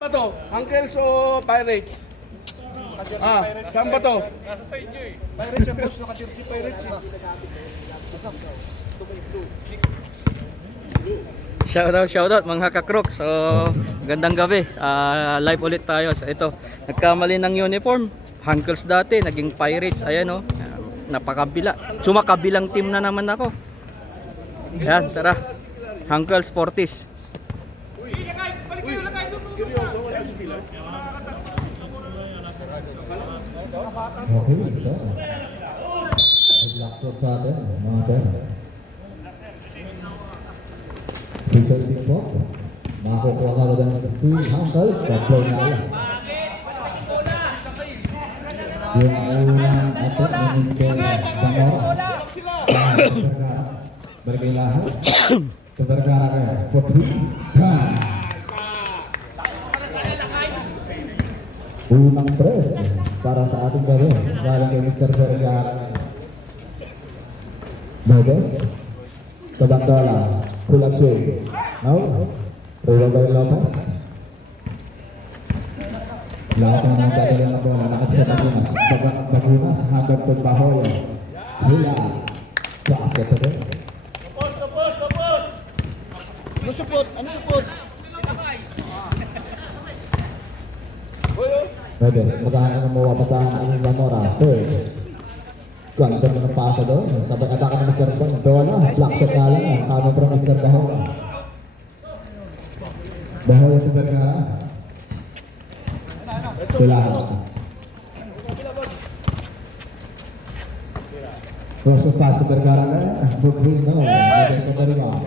Ba to? Uncles o Pirates? Saan ba to? Nasa sa inyo eh. Pirates yung boss, naka-jersey Pirates eh. Shoutout mga kakrok. So, gandang gabi. Live ulit tayo. So, ito, nagkamali ng uniform. Uncles dati, naging Pirates. Ayan o. Napakabila. Sumakabilang team na naman ako. Ayan, tara. Uncles Fortis. Okay, so nag-lock sa atin, mga sir. Resulting po, makakukuha ka agad ng 2 handles sa play na yan. Yung unang attack ni Mr. Zamora. Barangay lahat. Sa Vergara kaya, for 3. Unang press para sa ating gawin. Galing kay Mr. Vergara. Noves. Kabandola. Kulakche. No? Rodel Lopez. Lahat ng mga dadalang na bola nakatsa sa Bagunas. Bagunas hanggang Pagbahoy. Hila. Basket na rin. Ano support? Noves. Maghahanap ng mawapasahan ang Zamora. Third. Ganda mo ng pasa doon. Sabay atake ng Mr. Bandola. Black shot na lang. Kano pro Mr. Bahoy. Bahoy sa Vergara. Silahan. Cross of pass sa Vergara na. Bugrin na. Noves sa Vergara.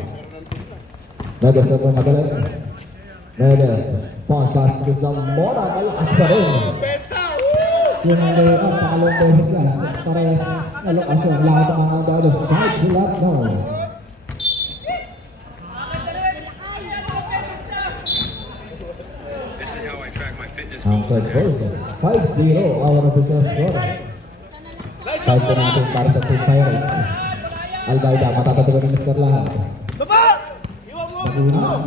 Noves na po magaling. Noves. Pass to Zamora. Malakas pa rin. Yung layup, pakalong beses lang. Parehas alokasyon. Lahat ng mga dado. Side to left now. This is how I track my fitness Ang goals. third goal. 5-0 our official score. 5 po natin para sa Team Pirates. Albaida, matatatugan ni Mr. Lahat. Bagunas.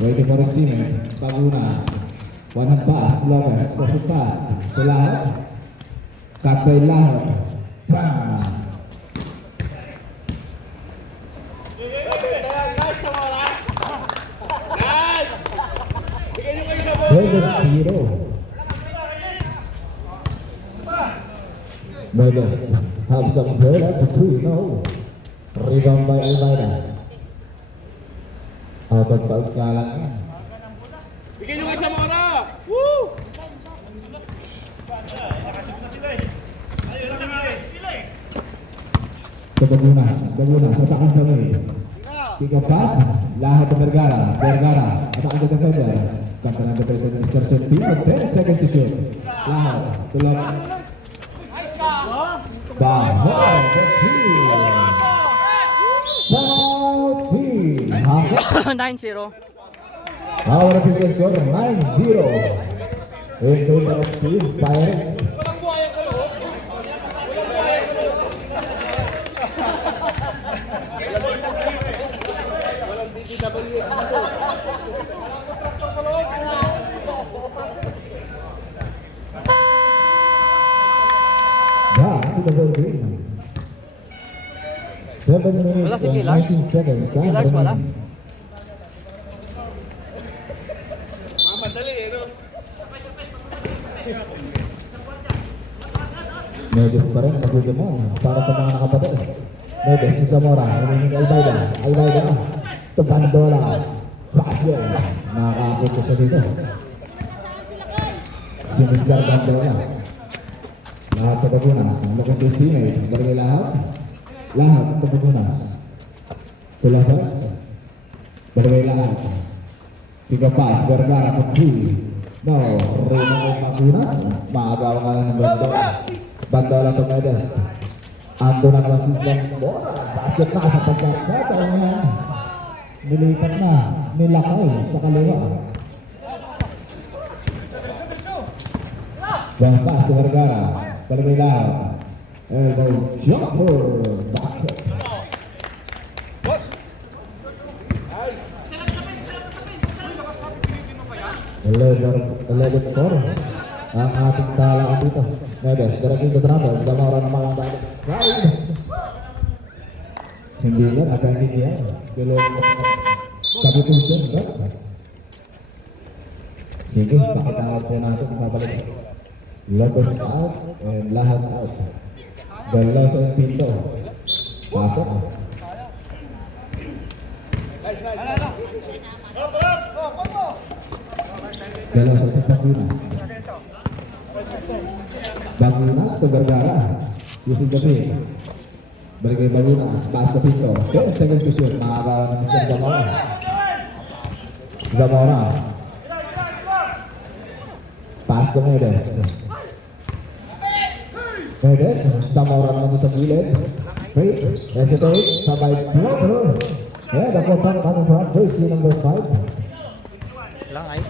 Waiting for his team. Bagunas. One hand pass. Lopez. Second pass. To Lahat. Cut by Lahat. Bang! Zero. Noves have some goal at the 3. No. Rebound by Albaida. Out of bounds nga lang yan. Bigyan nyo kay Zamora! Woo! Sa Bagunas. Bagunas. Atakan sa may. Pick up pass. Lahat ng Vergara. Vergara. Atakan sa defender. Kanta ng defense ng Mr. Senti. 10 seconds to shoot. Lahat. Tulog. Bahoy. Sauti. 9-0. Our official score 9-0. In favor of Team Pirates. Back to the ball game. 7 minutes Wala si and Killars? 19 seconds. Killars wala? Mamadali eh, no? Noves pa rin, magulo mo para sa mga nakapatid. Noves, si Zamora, hinihingi Albaida. Albaida na. To Bandola. Basket. Nakakakit ko sa dito. Si Mr. Bandola. Lahat sa Bagunas. Looking to his teammate. Barangay lahat. Lahat sa Bagunas. Tulabas. Barangay lahat. Tiga pass. Vergara for 3. No. Rino Bagunas. Maagaw nga ng Bandola. Bandola to Medes. Ando na naman si Zamora. Basket na sa pagkakataon. Nilipat na. Nilakay sa kaliwa. One pass to Vergara. Barangay lahat. Elbow jumper. Basket. 11-4 ang ating talaan dito. Neves, directing the travel. Zamora naman ang balik side. Hindi yan, agad hindi yan. Sabi po siya, sige, pakitawag po natin ang babalik. Lopez out and Lahad out. Galos ang Pinto. Pasok. Galos ang Bagunas. Bagunas to Vergara. Using the field. Balik kay Bagunas. Pass to Pinto. 10 seconds to shoot. Makakawa ng Mr. Zamora. Zamora. Pass to Neves. Neves. Zamora naman sa gilid. Wait. Hesitate. Sabay floater. Yeah, the fourth coming from jersey number 5.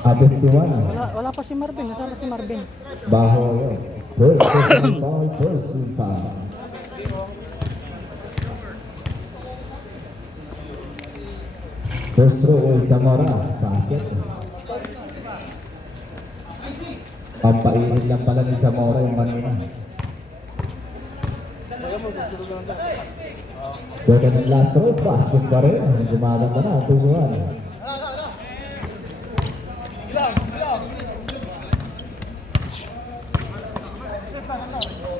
Abit 51. Wala pa si Marvin. Nasaan si Marvin? Baho yun. First foul. First throw is Zamora. Basket. Pampainit lang pala ni Zamora yung kanina. Second and last throw. Basket pa rin. Gumaganda na. Tusuhan.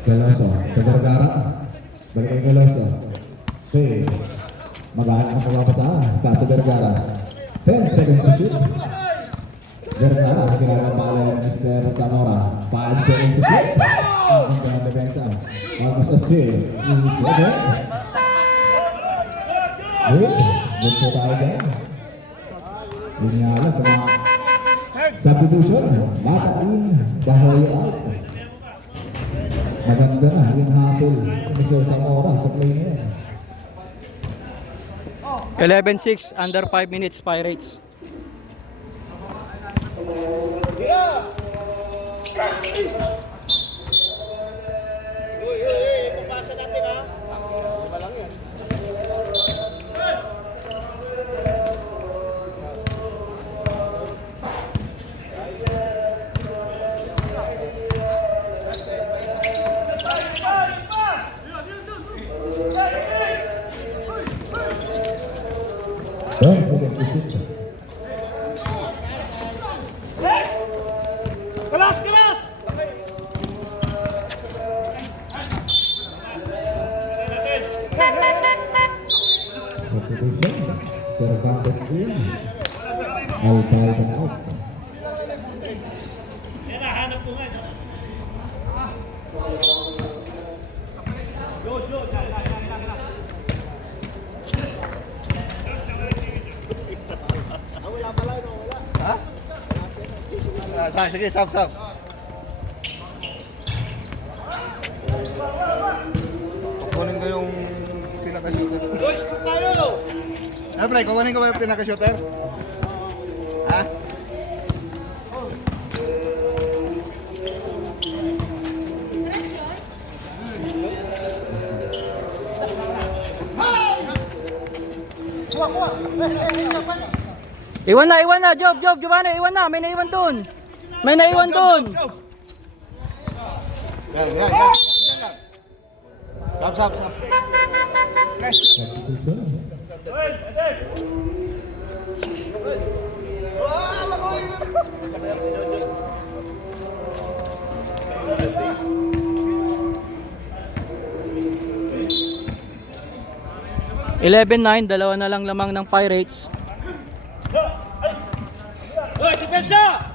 Galoso, sa Vergara. Balik kay Galoso. Okay. Maghanap ang pagpapasahan. Kaso Vergara. 10 seconds to shoot. Vergara, kinala pala ng Mr. Zamora. 5 seconds to shoot. Ang kanyang depensa. Marcos Ostil. Easy again. Good. Good po tayo dyan. Linyalan sa mga substitution. Matain. Bahoy out. Maganda na yung hustle ni Sir Zamora sa play niya. 11-6, under 5 minutes, Pirates. Pupasa natin ha. Diba lang yan? Kelas, kelas! Substitution. Cervantes in. Albayda out. Sige, sab. Kukunin ko yung pinaka-shooter. Boys, kung tayo! Pre, kukunin ko ba yung pinaka-shooter? Ha? Iwan na, Job, Giovanni, iwan na, may naiwan dun. May naiwan dun. Yan. Sab. Substitution. $11-9, dalawa na lang lamang ng Pirates. Hoy, depensa!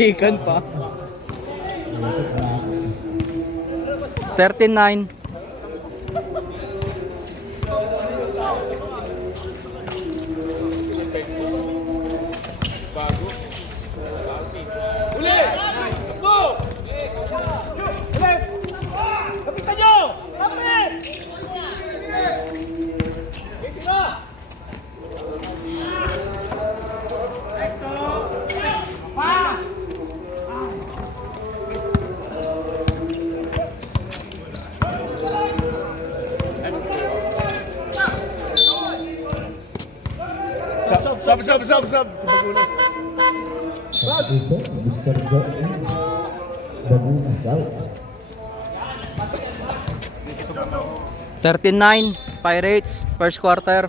Tikan pa. 13-9. Uli! Go! Uli! Kapitan nyo! Kapit! Iti na! Next to! Pa! Sab. Sa Bagunas. Ito, Mr. Joel. Bagunas out. 39 Pirates, first quarter.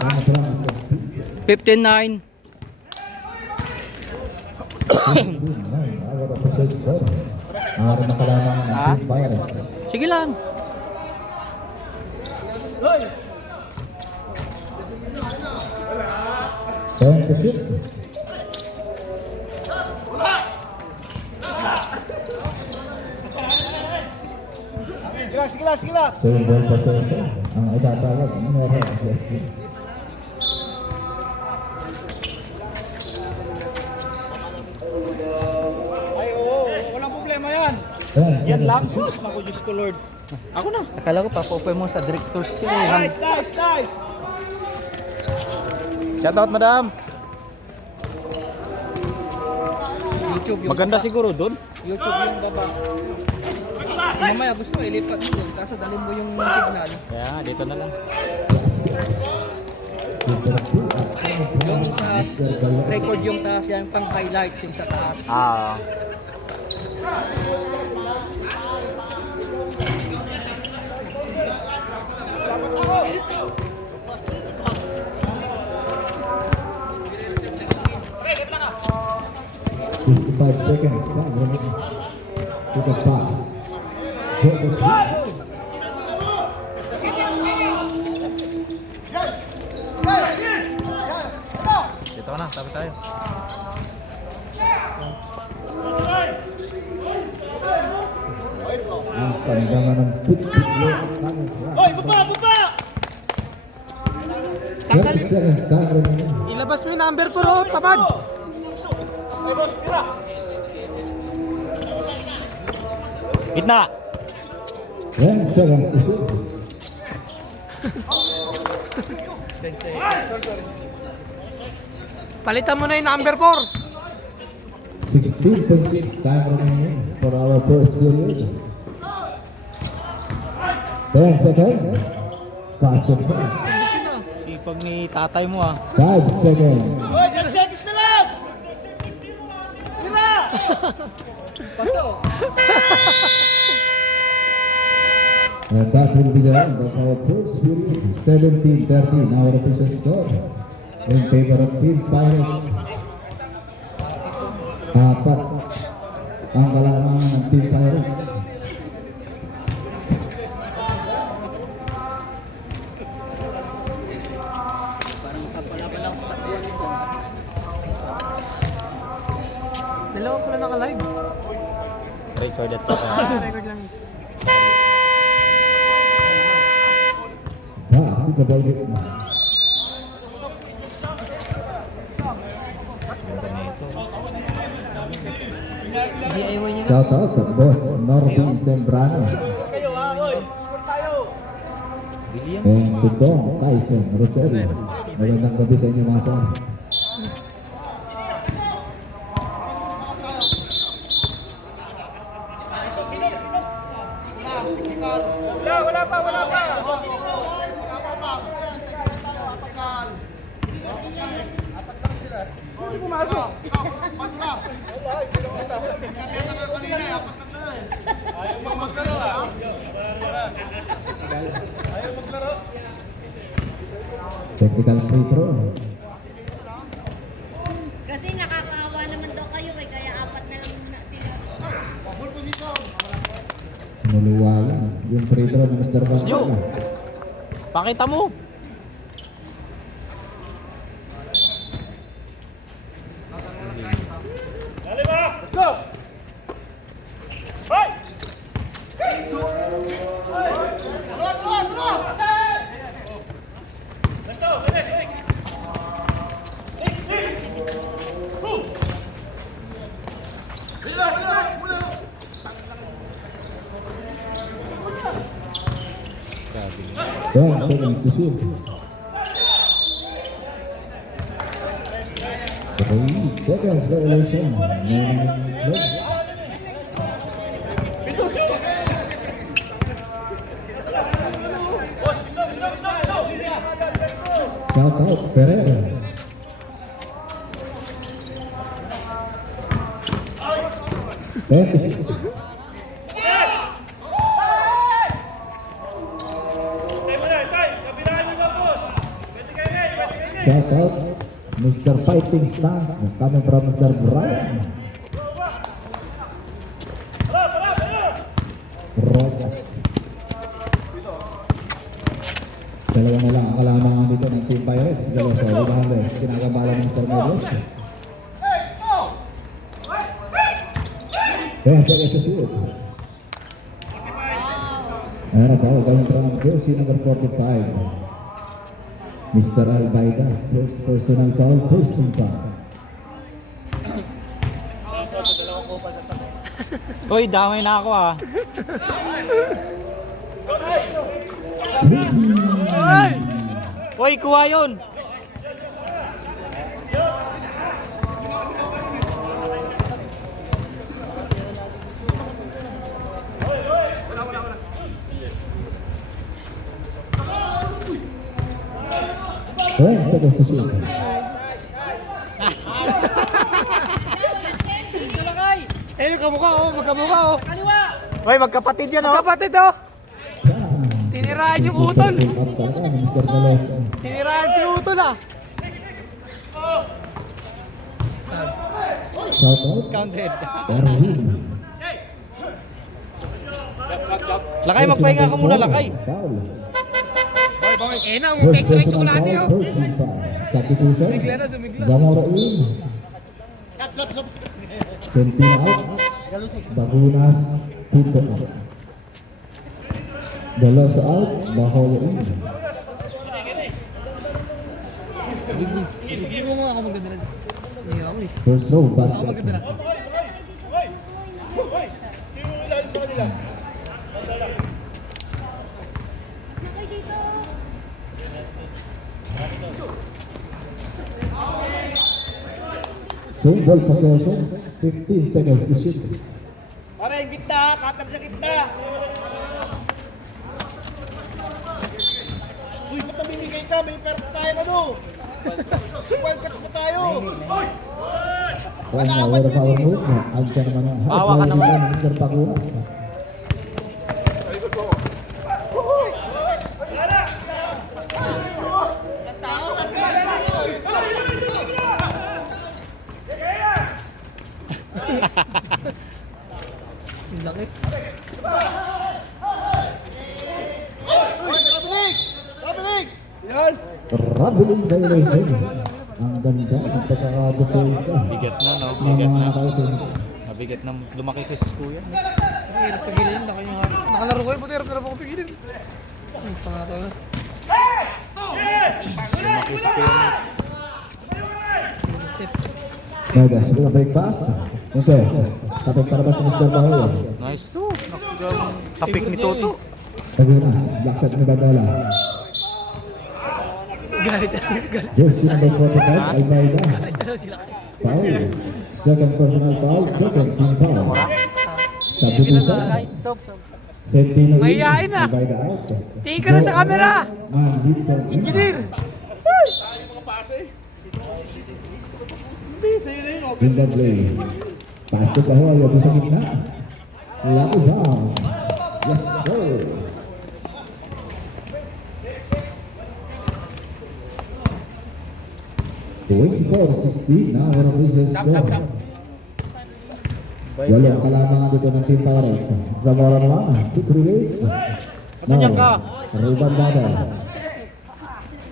Ano pa lang, Mr. 59. Agad ang possession. Para makalamang ng Ah? Team Pirates. Sige lang. Time to shoot. Sige lang. Same ball possession. Ang itatawag, Nora Blessing. Ay, oo. Walang problema yan. Yan lang. Sus, naku, Diyos ko, Lord. Ako na. Akala ko papaupay mo sa director's chair. Nice. Shoutout, madam. YouTube yung Maganda siguro doon. YouTube yung baba. Mamaya gusto mo ilipat mo doon, kaso dalhin mo yung signal. Kaya dito na lang. Super two at Yung taas, record yung taas, yan pang highlights yung sa taas. Five seconds. Time remaining. To the pass. Hit the three. Dito na, tabi tayo. Ang pandangan ng pit-pit Hoy, baba! 30 seconds. Time remaining. Ilabas mo yung number 4, oh, tamad. Gitna. 10 seconds to shoot. Palitan mo na yung number 4. 16.6 time remaining for our first period. 10 seconds. Pass to pass. Sipag ni tatay mo ah. 5 seconds. Hoy, 7 seconds na lang. Tira! And that will be the end of our first period. 17-13 our official score in favor of Team Pirates. Apat ang kalamangan ng Team Pirates. Dalawa pala naka-live. Record at saka. Record lang. Hindi ka ba ulit na? Shout out to Boss Norvin Sembrano. And to Dong Tyson Rosario. Magandang gabi sa inyo mga son. Wala pa. Technical free throw. Kasi nakakaawa naman daw kayo kaya apat na lang muna sila. Sinuluwala. Yung free throw ni Mr. Joe! Bangala. Pakita mo. Let's go! Hoy! Dong seconds to shoot. 3 seconds violation. Shout out Pereira. Shout out Mr. Fighting Stance coming from Mr. Brian. Rojas. Dalawa na lang ang kalamangan dito ng Team Pirates. Dalawa sa Ugandes. Kinagambala ng Mr. Medos. Kaya sa shoot. Ayan ang bawal gawin from jersey number 45. Mr. Albaida, first personal foul, person foul. Uy, damay na ako ah. Uy, kuha yun. Seconds to shoot. Eh, kamukha oh, magkamukha oh. Uy, magkapatid yan oh. Kapatid oh. Tiniraan yung utol. Up talaga ni Mr. Veles. Tiniraan si utol ah. Shout out. Counted. Erwin. Lakay, magpahinga ka muna, Lakay. Foul. Eh na, First umipek ko yung personal tsokolate foul, oh. person foul. Substitution. Sumigla na, sumigla. Zamora in. Centina out. Bagunas. Puto out. Dalosa out. Bahola in. Hindi mo mga ako maganda rin. Hindi ako eh. First row, basket. Maganda na. Nakay dito. Same ball possession. 15 seconds to shoot. Para yung gitna, katab sa gitna. Uy, ba't namimigay ka? May pera tayo ano? Wildcats na tayo. Kaya nga, aware of our movement. Andiyan naman ang Bawa ka naman. ni Mr. Bagunas. Ang laki. Yan. Traveling violation. Ang ganda ng pagkakadepensa Bigat na, no? ng Bigat mga na. nakaitin. Mabigat na lumaki kasi si Kuya. Ang hirap pagilin. Nakalaro ko yun. Buti hirap na ako pagilin. Ang pangato na. Lumaki si Kuya. Megas, ito na break pass. Ito, tapos para ba si Mr. Bahola? Nice to. Tapik ni Toto. Bagunas, black shot ni Badala. Galit. Galit. Jersey number 45, Almeida. Sila. Foul. Second personal foul, second team foul. Substitution. Sob. Centino in, Mahihain na. Almeida out. Tingin ka na sa camera. Man, Victor in. Engineer. In the play. Pass to Bahola, doon sa gitna. Lock it down. Yes, sir. $24-16 na ang results score. Walong kalamangan dito ng Team Pirates. Zamora naman, quick release. Nandiyan ka. Ruben Bada.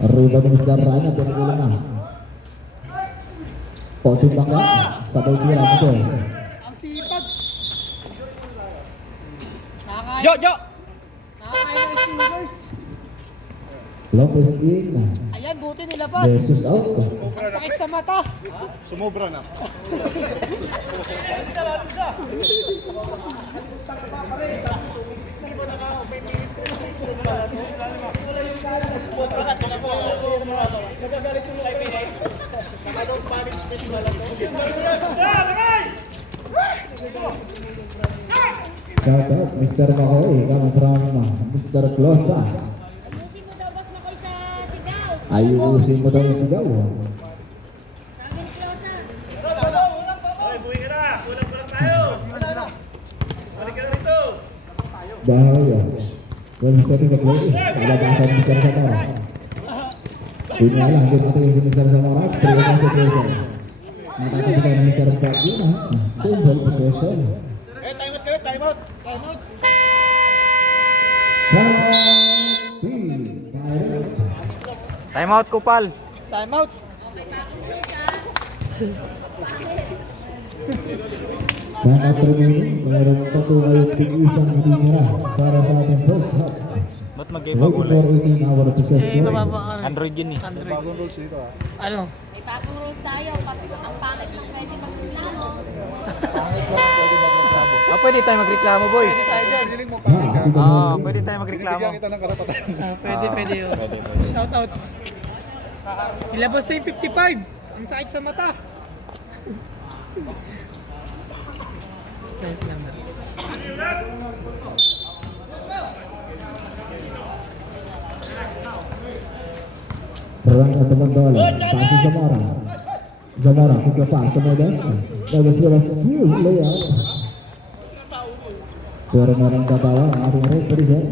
Ruben Mr. Rana, pinagulang na. Poting bangga, sabay tira dito. Ang sipag. Jo, Jo! Nakakain ng singers. Lopez in. Ayan, buti nilabas. Jesus out. Ang sakit sa mata. Sumobra na. Nagagalit yung 5 minutes. Shout out, Mr. Makoy, coming from Mr. Closa. Ayusin mo daw, boss Makoy, sa sigaw. Ayusin mo daw yung sigaw. Sabi ni Closa. Bahaya. Well, setting the play. Palabasan Mr. Zamora. Pinyalah, hindi natin si Mr. Zamora. Terima kasih, Mr. Nakakabigay ng Mr. Pagina. Simple possession. Sakti Pirates. Time out, Kupal. Time out. At remaining, meron pa po kayong tig-isang tinira para sa ating first half. Ba't mag-iba Wait gulay? for 18 hour to Hindi session. mababa ka. Android yun eh. Bagong rules dito Ano? May bagong rules tayo. Ang pangit ng pwede magreklamo. Pwede tayo magreklamo, boy. Pwede tayo dyan. Pwede tayo magreklamo. Pwede yun. Shout out. Ilabas sa yung 55. Ang sakit sa mata. Nice number. Run at the Mandola. Pass to Zamora. Zamora, kick the pass to Modes. Modes with a seal layout. Pero merong katawa ang ating referee dyan.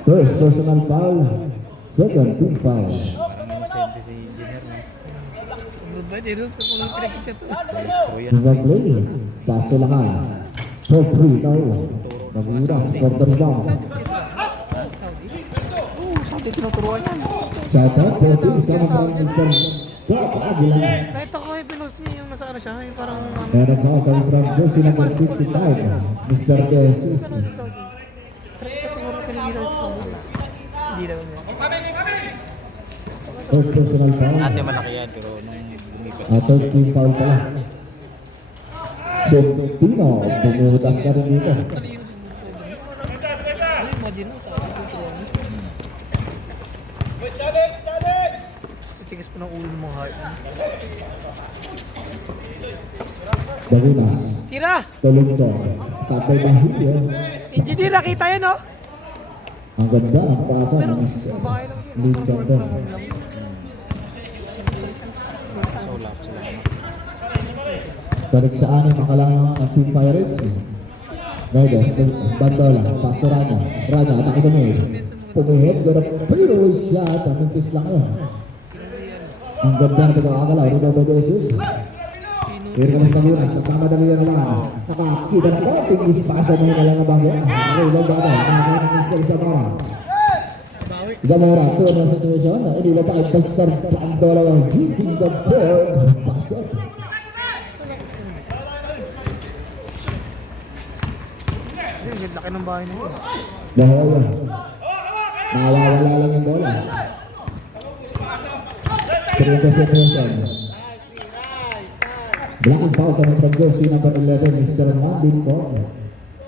First personal foul. Second team foul. Good ba? Dito, kung pinagkita to. Diva play. Pass to Langan. For free now. Naguras for the rebound. Saudi tinuturuan yan. Shout out sa teams coming from Mr. Doc Aguilar. Nakita ko yung pinost niya yung nasa ano siya. Yung parang Meron pa coming from jersey number 55. Mr. Jesus. trip pa siguro pinigilan sa kanila. Hindi naman yan. First personal foul. Ate malaki yan, pero nung lumipat. Third team foul pala. Sentino, bumutas ka rin dito. Talino siguro sa iba. Ay, imagine mo sa akin tinuturuan. Titigas pa ng ulo ng mga heart. Dagunas, Tira! Tolongto, Tatay Bahilyo. Engineer, nakita yan, no? Ang ganda ng pasa Pero, ng babae lang yun. lead center. Balik sa anim ang kalangan ng Team Pirates. Medes, Bandola, Pastor Rana. Rana, atake tumihid. Pumihid, pero fadeaway shot. Ang mimpis lang yun. Ang ganda na pagkakagalaw. Rudo Jesus. Here comes Nagunas. At ang madali yan naman. Nakakita na ba? Tingis pa sa mga lang ang bagay. Okay, long bata. Nakakita ng Mr. Zamora. Zamora, turn on situation. Inila pa ay Pastor Bandola ng using the ball. Basket. Ang laki ng bahay na yun. Dahil nawawala lang yung bola. Teresa Wilson. Black and foul coming from jersey number 11, Mr. Juan Paul.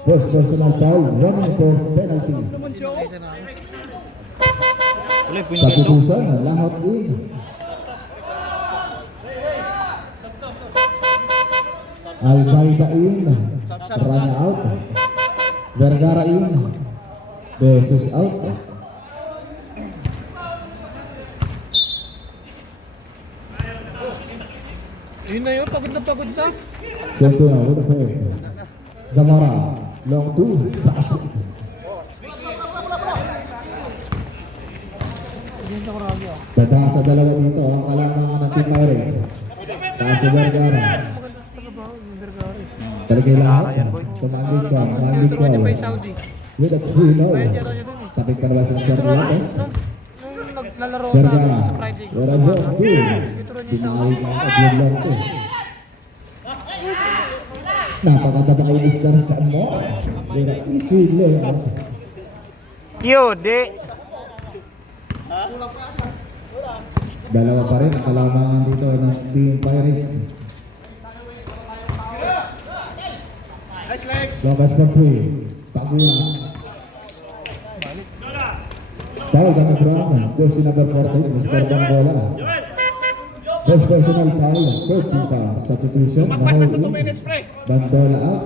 First personal foul, running for penalty. Isa na. Ulit, pinigyan to. Pagkukusan, lahat in. Albaida in. Rana out. Vergara in. Jesus out. Yun na yun, pagod na pagod na. Sentuna with the play. Zamora, long two, pass. Hindi sa kurami ah. Dadang sa dalawa dito, ang kalamangan ng Team Pirates. Taas sa Vergara. Maganda sa trabaho, yung Vergara. Talagay lahat. Tumanding ka, tumanding Tinuturuan niya pa yung ka. Saudi. With a free no. Bayad yata siya dun eh. Tapik ka na ba sa Tinuturuan Vergara? nung naglalaro sa Vergara. sa Friday. Wala mo, two. Tinuturuan niya yung Saudi. Pinawin ka at yung lang to. Napakaganda kayo ni Sir San mo. With a easy layup. Yode! Dalawa pa rin ang kalamangan dito ng Team Pirates. Labas pa 3. Pagula. Foul coming from jersey number 14, Mr. Bangola. First personal foul, 13 foul. Substitution, Magpas na sa 2 Nahul, minutes, pre. Bandola out.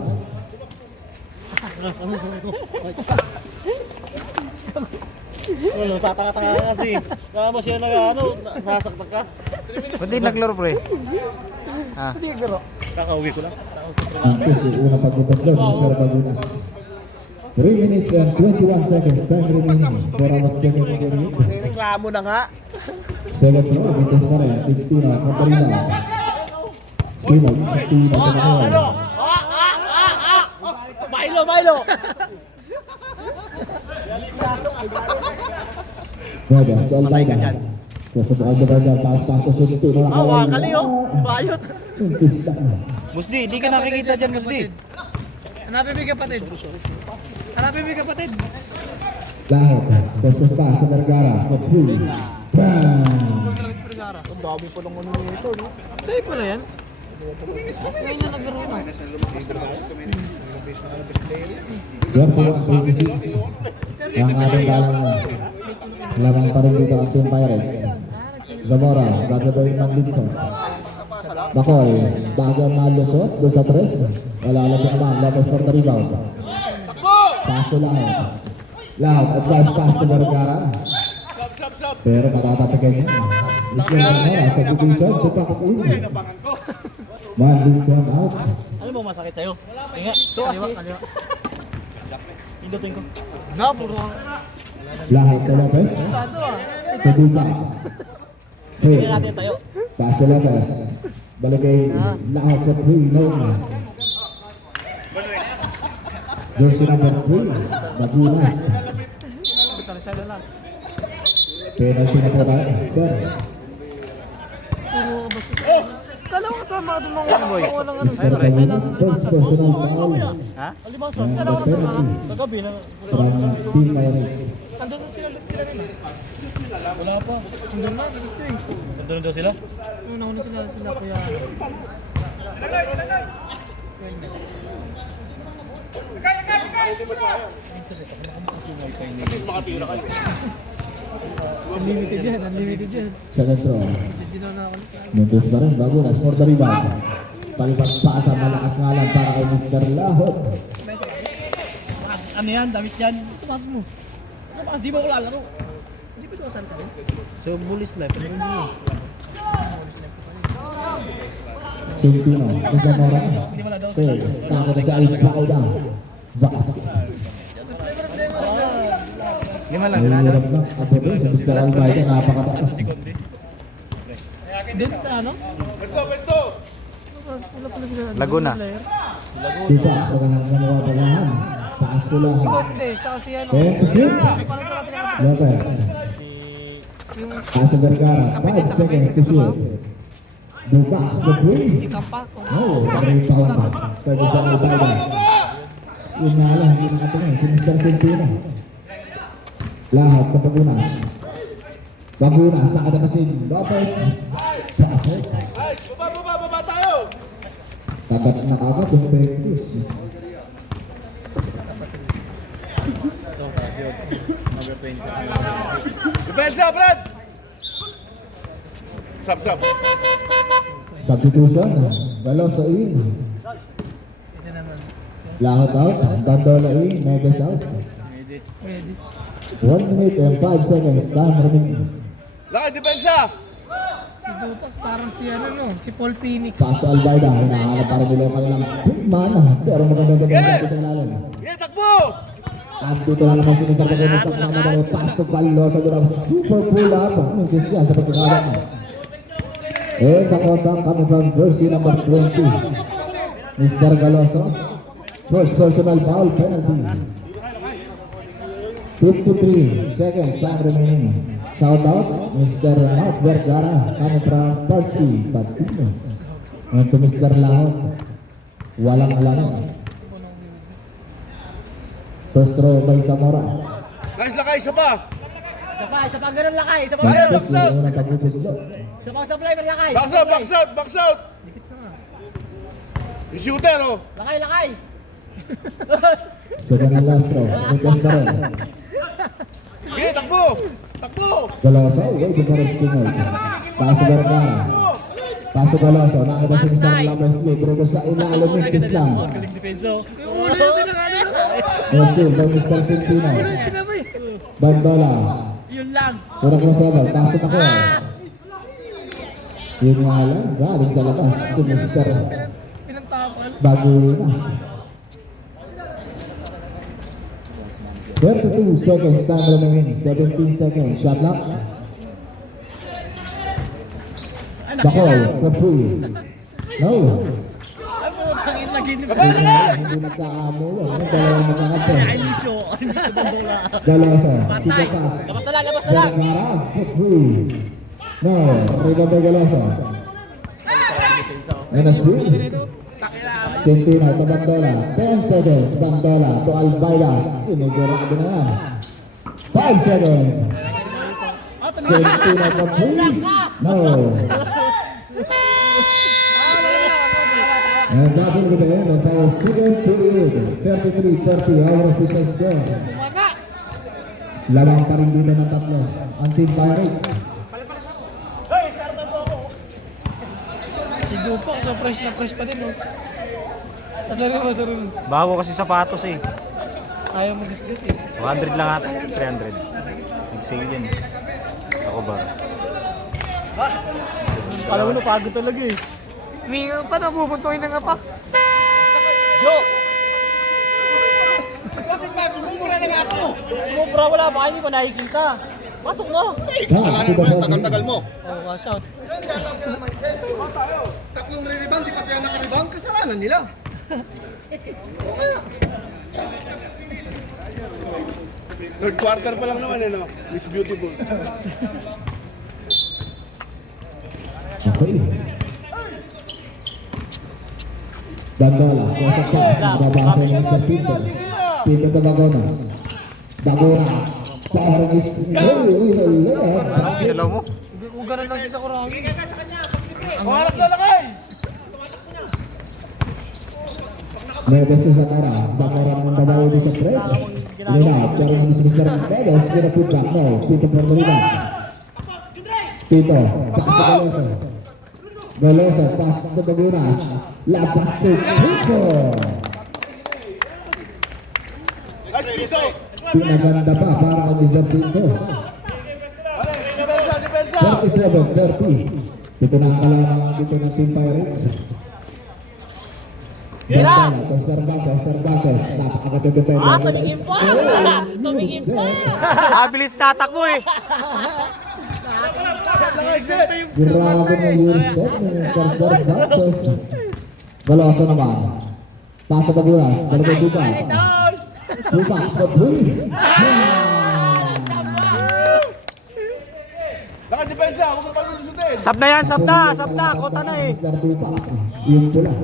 Tataka-taka ka kasi. Kaya mo siya nasaktan ka. Hindi naglaro pre. Hindi naglaro. Kakauwi ko lang. Hampir unang pagbukas doon, Mr. Bagunas. 3 minutes and 21 seconds. Time remaining for our second period. Reklamo na nga. Second row, Vitas pa rin. 16 na, Katarina. Sino, 16 na sa Nahul. Milo! Pwede, sa Albayda. Susubukan na ba dyan? Taas-taas sa 16 na. Wakali oh. Bayot. Umpisa na. Musdi, di ka nakikita dyan Musdi. Hanapin mo yung kapatid. Hanapin mo yung kapatid. Lahat, versus pa sa Vergara. Kapul. Bam! Ang dami pa lang ano nito, no? Sa'yo pala yan? Ngayon na naglaro na. 21-26. Ang ating lamang pa rin dito ang Team Pirates. Zamora, gagawin ng dito. Bakoy, bago ang malusot, doon sa 3. Wala lang naman, Lopez for the rebound. Paso lang. Lahat, advance pass to Vergara. Pero matatatakin niya. Gusto na naman, substitution, tupak in. Manding out. Ano mo masakit sa'yo? Inga. Ito kasi. Indutin ko. Lahat na Lopez. Sa tupak. Hey, Tingnan natin tayo. pass to Lopez. Balik kay lahat sa 3. No. Jersey number 3. Bagunas. Sali-sali lang. Penalty na po tayo. Sir. Kala ko kasama ka doon mga walang ano. Mr. Bagunas, first personal foul. Ha? And the penalty Kagabi na. from Team Pirates. Andun na sila rin. Wala pa. Andun na, gusto eh. Nandun daw sila? Una sila kuya. Unlimited yan. Second throw. Hindi na ako. Mundos pa rin. Bagunas for the rebound. Palipad pa sa malakas nga lang para kay Mr. Lahot. Ano yan? Damit yan? Sapas mo. Ano ba? Di ba ko lalaro? Hindi ba ito kasali? So, bullies life. Sintino. Sa Mora. So, takot na si Al-Bauda. Bakas. Lima Ay, hirap na. Apo doon sa Mr. Al-Bauda. Napakataas. Din sa ano? Pwesto! Wala pala sila. Laguna. Diba, sa kanang namawabagahan. Taas sila. Konti, sa kasi ano. Shoot. Para sa atin ang Lopez. yung Taas sa Vergara. 5 seconds to shoot. Bukas the three. Kampa. Oh, may foul pa. Pwede ba ang Al-Bauda? Yun nga lang, hindi nakatingin. Si Mr. Sintino. Lahat sa Bagunas. Bagunas, nakadapasin. Lopez. Paso. Ay, baba tayo! Kagat na kagat yung Pectus. Depensa, Brad! Sab. Substitution. Galoso in. Lahot out. Dandola in. Megas out. 1 minute and 5 seconds. Time remaining. Laki, depensa! Si Dupas parang si ano no, si Paul Phoenix. Paso Albayda. Hinahanap para nila yung kanilang mana. Pero maganda dito ng lalim. Yeah, takbo! At dito na naman sinusunod ko ng pagkakamada. Pasok Galoso. Super pull up. Mintis yan sa pagkakalat mo. And the contact coming from jersey number 20. Mr. Galoso. First personal foul penalty. 53 seconds time remaining. Shout out Mr. Mark Vergara coming from Percy Patino. And to Mr. Lahot. Walang alam. First throw by Zamora. Guys, lakay, isa pa! Isa pa, ganun lakay. Isa pa, Bayo, Next, box out! yung unang pag-upis doon. Isa pa, supply, lakay. Box out! Yung shooter, oh! Lakay. Second and last throw. Request pa rin. Sige, takbo! Takbo! Galoso, wait for it to move. Paso Vergara. Paso Galoso, nakita si Mr. Lamesli, pero sa ilalim ng Islam. Galing depenso. Still, by Mr. Centino. Bandola. Yun lang. Pura crossover, pasok ako. Yun nga lang, galing sa labas. Si Mr. Pinantapal. Bago na. 32 seconds, time remaining. 17 seconds, shot clock. Bakoy, for free. No. Ay, putang ina, ginip. Hindi nagkaamo yun. Ano dalawang magkakape? Ay, Lisyo. Ay, Lisyo Bandola. Galoso, tita pass. Labas na lang, labas na lang. Vergara, for free. No, rebound by Galoso. And a screen. Centino to Bandola. 10 seconds, Bandola to Albayda. Sinigurado na yan. 5 seconds. Centino for free. No. And double with the end of our second period. 33-30, our official score. Lamang pa rin dito ng tatlo. Ang Team Pirates. Si Dupo, so fresh na fresh pa din, oh. Sorry mo, sorry mo. Bago kasi sapatos eh. Ayaw mo discuss, eh. 100 lang ata, 300. Nag-sale yan. Ako ba? Alam mo na, pagod talaga eh. Huminga pa, napupuntuin na nga pa. Jo! Bakit ba? Sumubra na nga ako! Sumubra, wala ba? Hindi pa nakikita. Pasok mo! Kasalanan mo yun, tagal-tagal mo. Oh, wash out. Tatlong re-rebound, di pa siya naka-rebound, kasalanan nila. Third quarter pa lang naman, no? Miss Beautiful. Okay. Bandola, kosok pass. Mababasa ng Mr. Pinto. Pinto to Bagonas. Bagonas. Parang is... Alam mo? Ugaran lang siya sa kurami. Ang harap na lakay! Neves to Zamora. Zamora naman babawi din sa press. Inilap. Pero hindi si Mr. Medes. Pinaput back. No. Pinto for the rebound. Pinto. Pass to Galoso. Galoso. Pass to Bagonas. Lapas to Pinto. Ay, Spito! Pinaganda pa para kay Mr. Pinto. Depensa, depensa! 37-30. Ito na ang kalamangan dito ng Team Pirates. Bandola to Cervantes. Napakaganda pa. Tumingin pa! Tumingin pa! Abilis tatakbo eh! Grabe na yung set ni Mr. Cervantes. Galoso naman. Pasa Bagulas. Dalawang Dupas. Dupas for three. Naka-depensa, huwag ka palusutin! Sab na yan, sab na! Kota na eh! Mr. Dupas. Yung pula.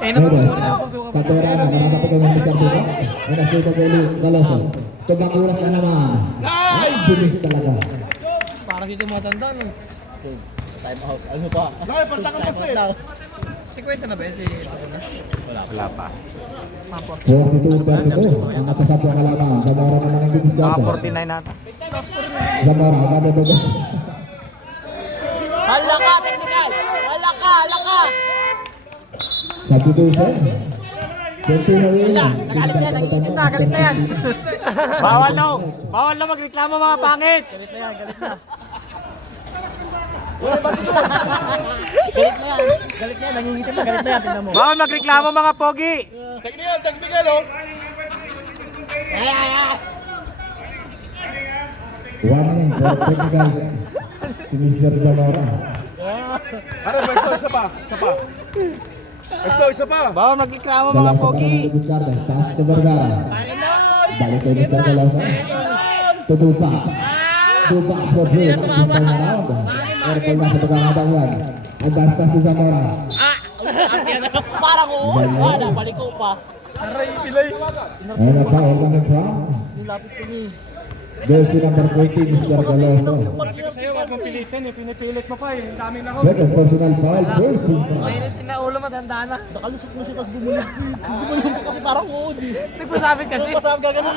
Eh, Medes. napupuntuin ako. Katera na. Nakatapos ng Mr. Dupas. Minasita ko ulit. Galoso. To Bagulas na naman. Ay, bilis talaga. Parang dito matanda, no? Nakay, pantaka kasi! 50 na ba yun si Bagonas? Wala pa. 42-32. Ang nakasapo ang kalamangan. Zamora naman ang bilis Mga dito. 49 nata. Zamora. Ganda. Hala ka, technical! Hala ka! Substitution. Galit na yan! Bawal na magreklamo mga pangit! Galit na. Nangingitim na, galit na yan, tingnan mo. Bawal magreklamo mga pogi! Technical, oh! One in for technical. Si Mr. Zamora. Ano ba ito? Isa pa! Isa pa! Bawal magreklamo mga pogi! Taas sa Vergara. Balik kay Mr. Galoso. Tutupa. Tupa for free. Mr. Round. Airport na sa pagkakataon yan. Agastas si Zamora. Parang oo, balik ko pa. Ayun na foul coming from. Lapit ko ni. Jersey number 20, Mr. Galoso. Sa'yo, huwag mong pilitin eh. Pinipilit mo pa eh. Ang daming na Second personal foul, first team foul. Mainit na ulo, matanda na. Nakalusok na siya, tapos bumulong. Bumulong ka kasi parang uod eh. Nagpasabit kasi. Pasabi ka ganun.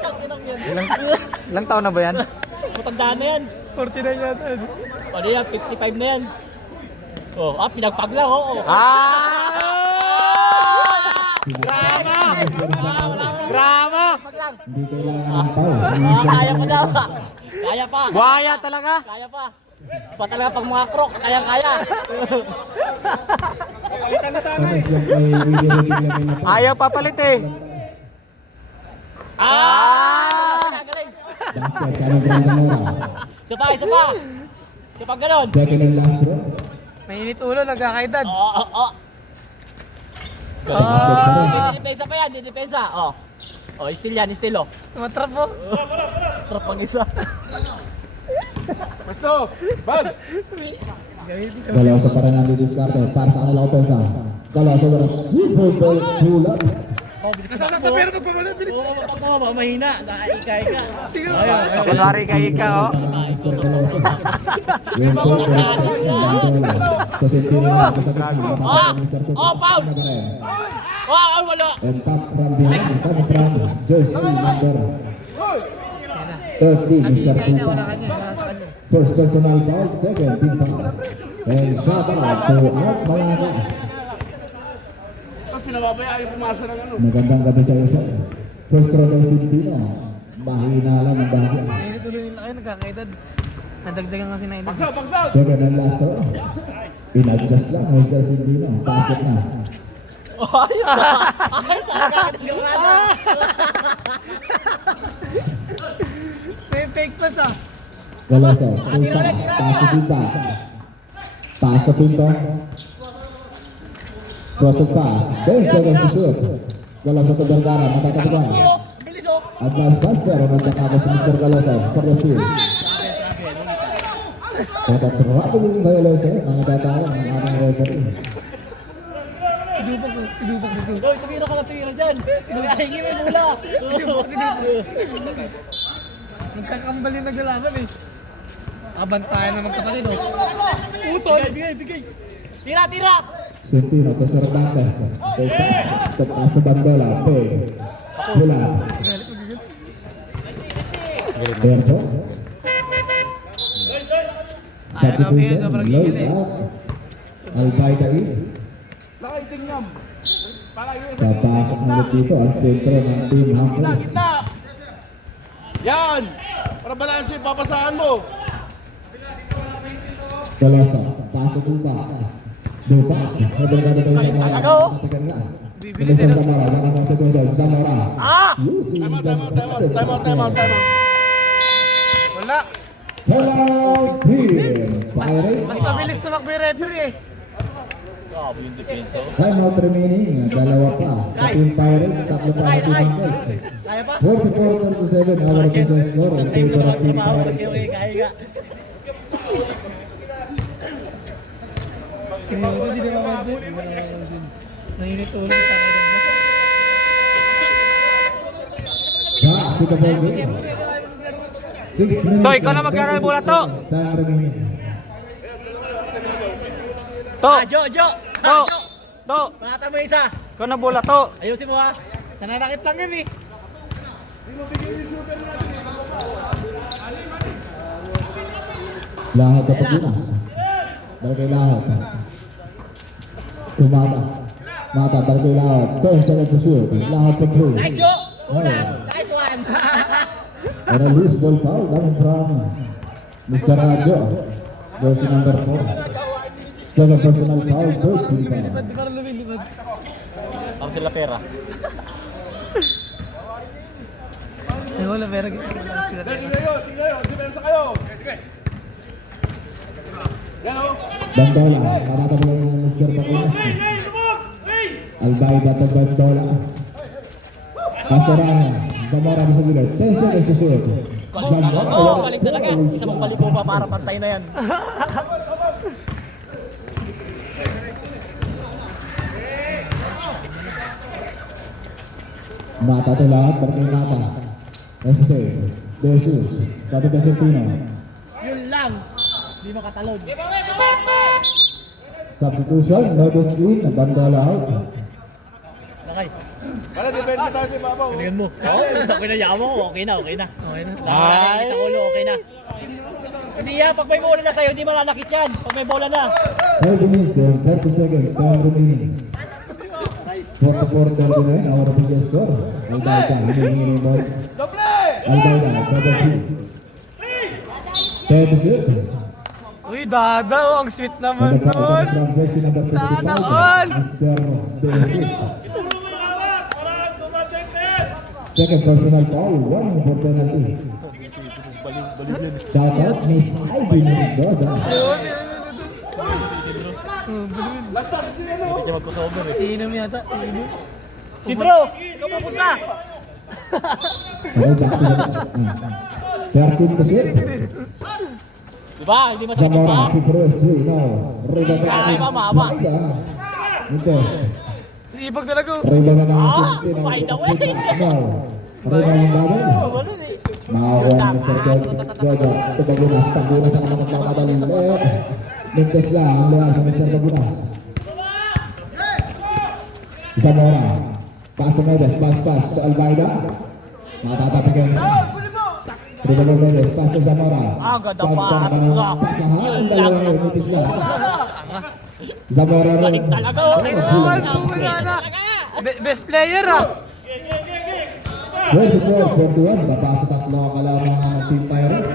Tanginang yan. Ilang taon na ba yan? Matanda na yan. 49 yata. Ano yan, 55 na yan. Oh, pinagpag lang, oo. Drama! Hindi kailangan ng foul. Kaya pa daw. Kaya pa. Waya talaga. Kaya pa. Pa talaga pag mga krok, kaya-kaya. Panis yung kay Willie Rodriguez na foul. Ayaw papalit eh. Galing. Basket, Carlos Zamora. Isa pa, isa pa. Isa pa ganun. Second and last row. Mainit ulo, nagkakaedad. Oo. Basket pa rin. Hindi depensa pa yan, hindi depensa. Oh. Oh, still yan, still oh. Tumatrap mo. Trap ang isa. Pwesto! Bugs! Galoso pa rin ang didiskarte para sa kanila Otosa. Galoso para super ball pull-up. Nasasakta pero magpapalad, bilis. Oo, tama ba? Mahina. Nakaikay ka. Tingnan mo. Kunwari kay Ika oh. Mr. Galoso. Yung ball correction ng Bandola. So, sentiri na ito sa gitna. Oh, foul! Oh, wala. And top from behind, top from jersey number 30, Mr. Tupas. First personal foul, second team foul. And shot out to Art Malaga. Tapos pinababaya yung pumasa ng ano. Magandang gabi sa isa. First row ng Sintino. Mahina lang ang bagay. Mainit ulo nila kayo, nagkakaedad. Nadagdagan kasi na edad. Bagsaw! Bagsaw! Second and last row. In-adjust lang, Mr. Sintino. Basket na. Ayos ah. Ayos ah. May fake pass ah. Galoso, pupa, paso pipa. Paso pinto. Cross pass. 10 seconds to shoot. Galoso to Vergara, matatatigan. Bilis oh. Advance passer, nagkakaba si Mr. Galoso for the steal. Kaya traveling violation, mga tatawag ng aming referee. Idubak dito. Oy, tumira ka lang, tumira dyan. Hinahingi mo yung mula. Nagkakambali na galaman eh. Abantayan naman kapatid oh. Utol. Bigay. Tira. Sentino to Cervantes. Tapas sa bandola. Hula. Berto. Satu punto. Load out. Albaidai. Lakay tingnan. Papasok ulit dito ang sentro ng Team Hunters. Gitna! Yan! Para balanse yung papasahan mo. Galoso. Pasok Dupas. Dupas. Nabalgado tayo sa mga katigan nga. Minsan Zamora. Lang ang segundo. Zamora. Using Time out. Wala. Timeout team. Pirates. Mas mabilis tumakbo yung referee eh. Timeout remaining. Dalawa pa. Sa Team Pirates. Tatlo pa sa Team Hunters. 44-37. Our offensive score in favor of Team Pirates. Kaya. Seryoso, di na mamagod. Nainit ulo, nagkakaedad na. Back to the ball game. 6 minutes. To, ikaw na magkaroon bola to. Time remaining. To. Jo. To. Pakata mo isa. Ikaw na bola to. Ayusin mo ha. Nananakit lang yun eh. Lahat na Pilipinas. Barangay Lahat. Tumata. Mata, Barangay Lahat. 10 seconds to shoot. Lahat pa through. Kahit Jo. Unang. Kahit one. And a loose ball foul coming from Mr. Radyo. Jersey number 4. Second personal foul, third team foul. Di parang lumilipad. Ang sila pera. Ay wala, pero Tingnan yun. Depensa kayo. Yan o. Bandola, kamatabi ng Mr. Bacunas. Albaida to Bandola. Pastorano, Zamora sa gilid. 10 seconds to shoot. Oo, balik talaga. Isa mong paliko pa para pantay na yan. Mata to lahat, Barangay Mata. Jose, De Jesus, Capitán Serpino. Yun lang. Hindi makatalon. Substitution, Lotus in, Bandola out. Okay. Para depende sa akin, Babaw. Tingnan mo. Oo, okay na yaman ko. Okay na. Okay na. Ay! Nakakita ulo, okay na. Hindi yan. Pag may bola na sa'yo, hindi malalakit yan. Pag may bola na. 5 minutes and 30 seconds, time remaining. 44-39, our official score. Aldaida, hinihingi ng ball. Aldaida, double kill. 10 field. Uy, Dada. Ang sweet naman nun. Sana all! Mr. Benitez. Second personal foul, one for penalty. Shout out, Miss Ivy Mendoza. Hindi siya magkusober eh. Iinom yata. Iinom. Sidro! Ikaw mapunta! Okay, back to the 13 to shoot. Diba? Hindi masakit pa. Zamora, Cipros, 3 now. Rebound Ay, mama. Sipag talaga. Rebound na by the way. Rebound ng babal. Wala eh. Makakuha ng Mr. Jojo. Tubagunas, Tagunas ang mga nagmamadali. Mintes lang ang leal sa Mr. Tagunas. Zamora. Pass to Medes, pass to Albaida. Matatapigin. Rebound ng Medes, pass to Zamora. Ganda Pass pa. pasahan ang dalawang rin. Mintes lang. Zamora rin. Galing talaga oh. Best player ah. 24-41, baba sa tatlo ang kalaban ng Team Pirates.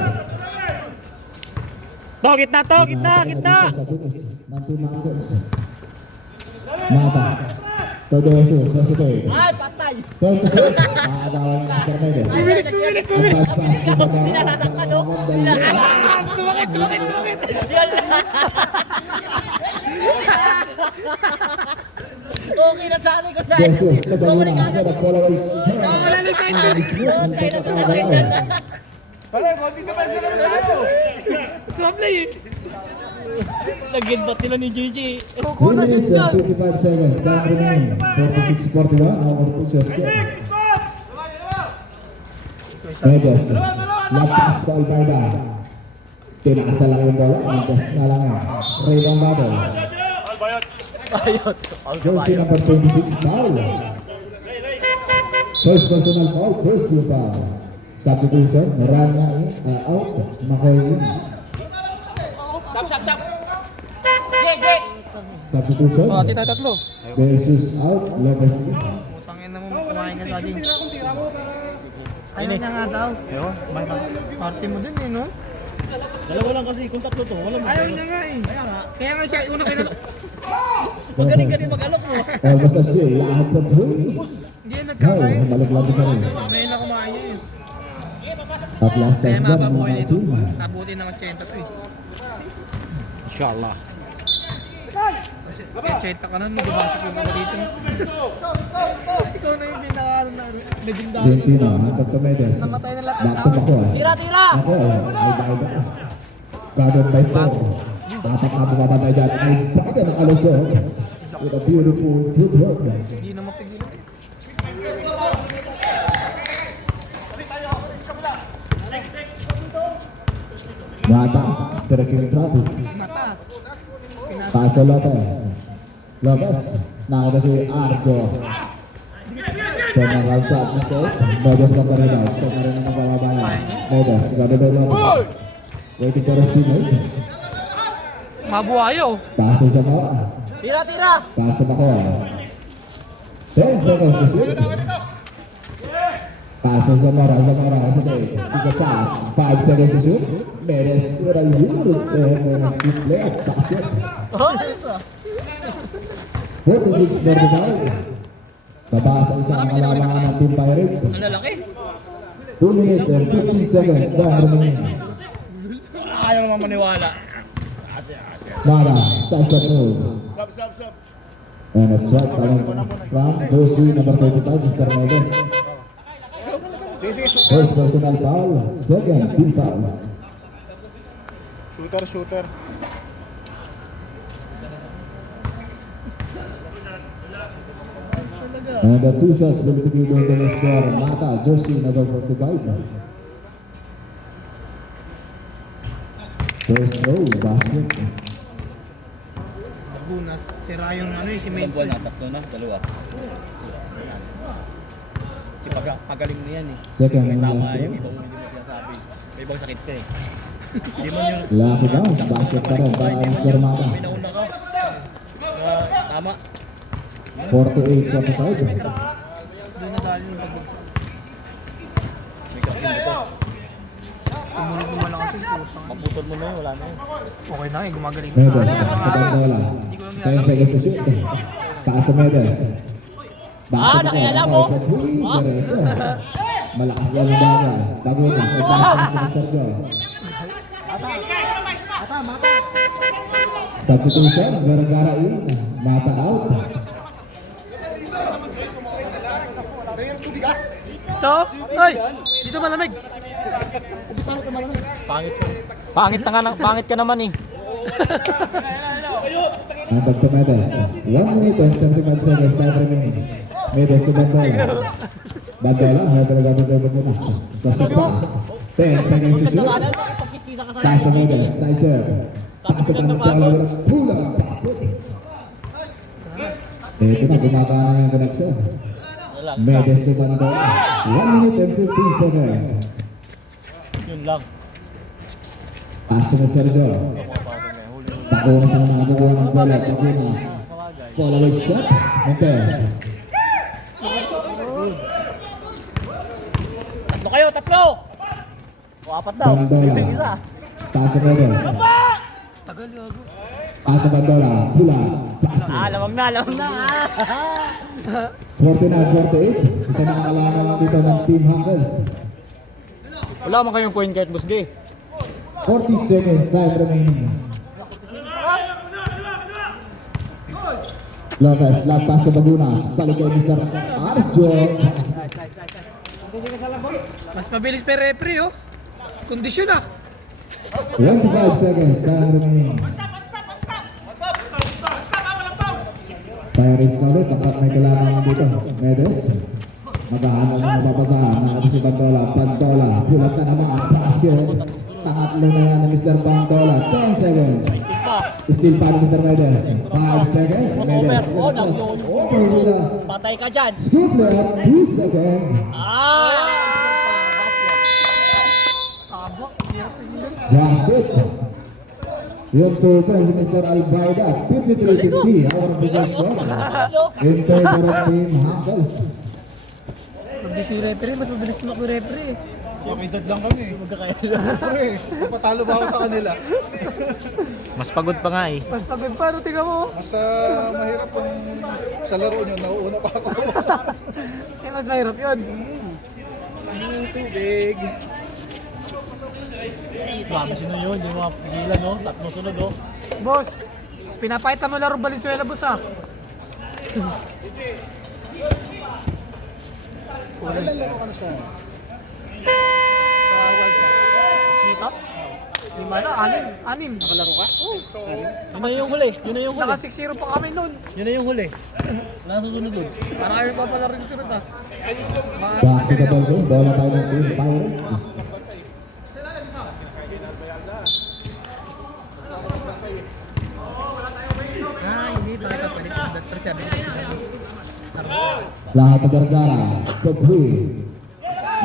Gitna to, gitna. Ng Team Angels. Mata. Todo Jesus, Jose. Ay, patay. Todo, makakagawa ng Mr. Medes. Pinasasaktan oh. Sumakit. Yan lang. Okay na sana ko na. Jesus, Tabaluna, agad ang bola ulit. Wala na sa ito. Tayo na sa kanya. Pare, konti ka pa sila tayo. Sumablay eh. Nag-headbutt sila ni JJ. 2 minutes and 55 seconds, time remaining. 46-41, our official score. Medes, lapas sa Albaida. Tinaas na lang yung bola, Medes na lang yan. Rebound battle. Jersey number 26, foul. First personal foul, first team foul. Substitution, Rania out, Makoy in. Stop. Jay. Substitution, Tatlo. Jesus out, Lopez in. Putangin na mo kumain ka sa akin. Ayun na nga daw. Party mo din eh no? Dalawa lang kasi kung tatlo to. Wala mo. Ayaw niya nga eh. Kaya nga siya una kinala. Magaling ka din mag-alok mo. Basta siya, lahat ng buhay. Hindi nagkakain. Ay, balik-lagi sa rin. Ngayon na kumain eh. At last Kaya time dyan, mapabuhay mga nito. team. Nabuti ng 80 to eh. Inshallah. Kasi 80 ka na, magabasa ko mga dito. Ikaw na yung pinaka legendary. Argentina, hanggang to Medes. Namatay na lahat. Back to Makoy. Tira. Ako, ay dahil ako. Gadon by 4. Tatak na bumabatay dyan. Ay, pakita ng aluso. With a beautiful footwork. Hindi na mapigilan. Mata, direkting traffic. Mata. Paso Lopez. Lopez, nakita si Arjo. Pernah shot ng case. Medes lang pa rin out. Ito na rin ang magbabayan. Medes, gadon by Lopez. Waiting for his teammate. Mabuhayo. Paso sa Mora. Tira. Paso Makoy. 10 seconds to shoot. Paso sa Mora. Tiga pass. 5 seconds to shoot. Medes, what are you doing? Skip play. Paso. 46-45. Babasa isang kalabangan ng Team Pirates. Ang lalaki. 2 minutes and 15 seconds. Time remaining. Ayaw naman maniwala. Mara, start shot move. Sub. And a shot coming from Dosi, number 35, Mr. Medes. Sige, First personal foul, second team foul. shooter. And the 2 shots will be given to Mr. Mata, jersey number 45. First row, basket. Bunas, sira yung ano eh, si Ilang Main. buwan na? Tatlo na? Dalawa? Si pagaling na yan eh. Second and Tama last yung row. ibang hindi mo sinasabi. May ibang sakit ka eh. Hindi man yung Lucky bounce, basket pa rin para Mr. Mata. May nauna ka. Tama. 48-45. doon na dahil yung pagbagsak. May kapin mo to. Tumunog yung malakas yung putang. Maputol mo na yun. Wala na yun. Okay na eh, gumagaling na. Medes, Kabandola. 10 seconds to shoot. Taas sa Medes. nakilala mo? Malakas yan ang baga. Bago na, sa taas sa Mr. Joe. Substitution, Vergara in. Mata out. Ito? Ay! Dito malamig! Pangit ka naman eh. Antag to Medes. 1 minute and 35 seconds. Time remaining. Medes to Bandola. Bandola, may talaga magbubunas. Pasok pass. 10 seconds to shoot. Taas sa Medes. Side serve. Taas sa Bandola. Pulang basket. Ito na, gumagana na yung connection. Medes to Bandola. 1 minute and 15 seconds. Yun lang. Taas sa Sergio. Takuna sa mga nakuha ng bola. Takuna. Follow shot. Montes. Tatlo kayo, tatlo! O, apat daw. Bandola. Ibig isa. Taas sa Medes. Tagal yun. Taas sa Bandola. Pula. Lamang na. 49-48. Isa na ang kalaman dito ng Team Hackers. Wala man kayong point guard, boss D. 40 seconds time remaining. Lopez, last pass to Bagunas. Balik kay Mr. Arjo. Mas mabilis pa yung referee oh. Kondisyon ah. 25 seconds time remaining. Tyrese na ulit. Tapat may kalaman dito. Medes. Maghahanap ng mababasahan. Nakati si Bandola. Bandola. Pulat na naman ang basket. Pangatlo na yan ni Mr. Bandola. 10 seconds. Still pa ni Mr. Medes. 5 seconds. Medes. Over with a Patay ka dyan. scoop layup. 2 seconds. Basket. Yung total si Mr. Albaida. 53-50. Our biggest score. In favor of Team Hackers. Mabilis yung referee, mas mabilis yung referee. Pakidad lang kami. Magkakaya. Patalo ba ako sa kanila? Mas pagod pa nga eh. Mas pagod pa, no? Tingnan mo. Mas mahirap kung sa laro nyo, nauuna pa ako. Eh, mas mahirap yun. Tubig. Grabe sino yun, yung mga pigilan no? Tatlo sunod oh. Boss, pinapakita mo laro Valenzuela, boss ah. Laro ka na saan? Dito? 5 na, 6. Nakalaro ka? Yun na yung huli, Naka 6-0 pa kami nun. Yun na yung huli. Wala susunod doon. Para kami pa pala rin sa sunod ah. Basketball game. Bola tayo ng Team Pirates. Hindi, bakit pa palit ang Dr. 7. Lahat ng Vergara. Stopri.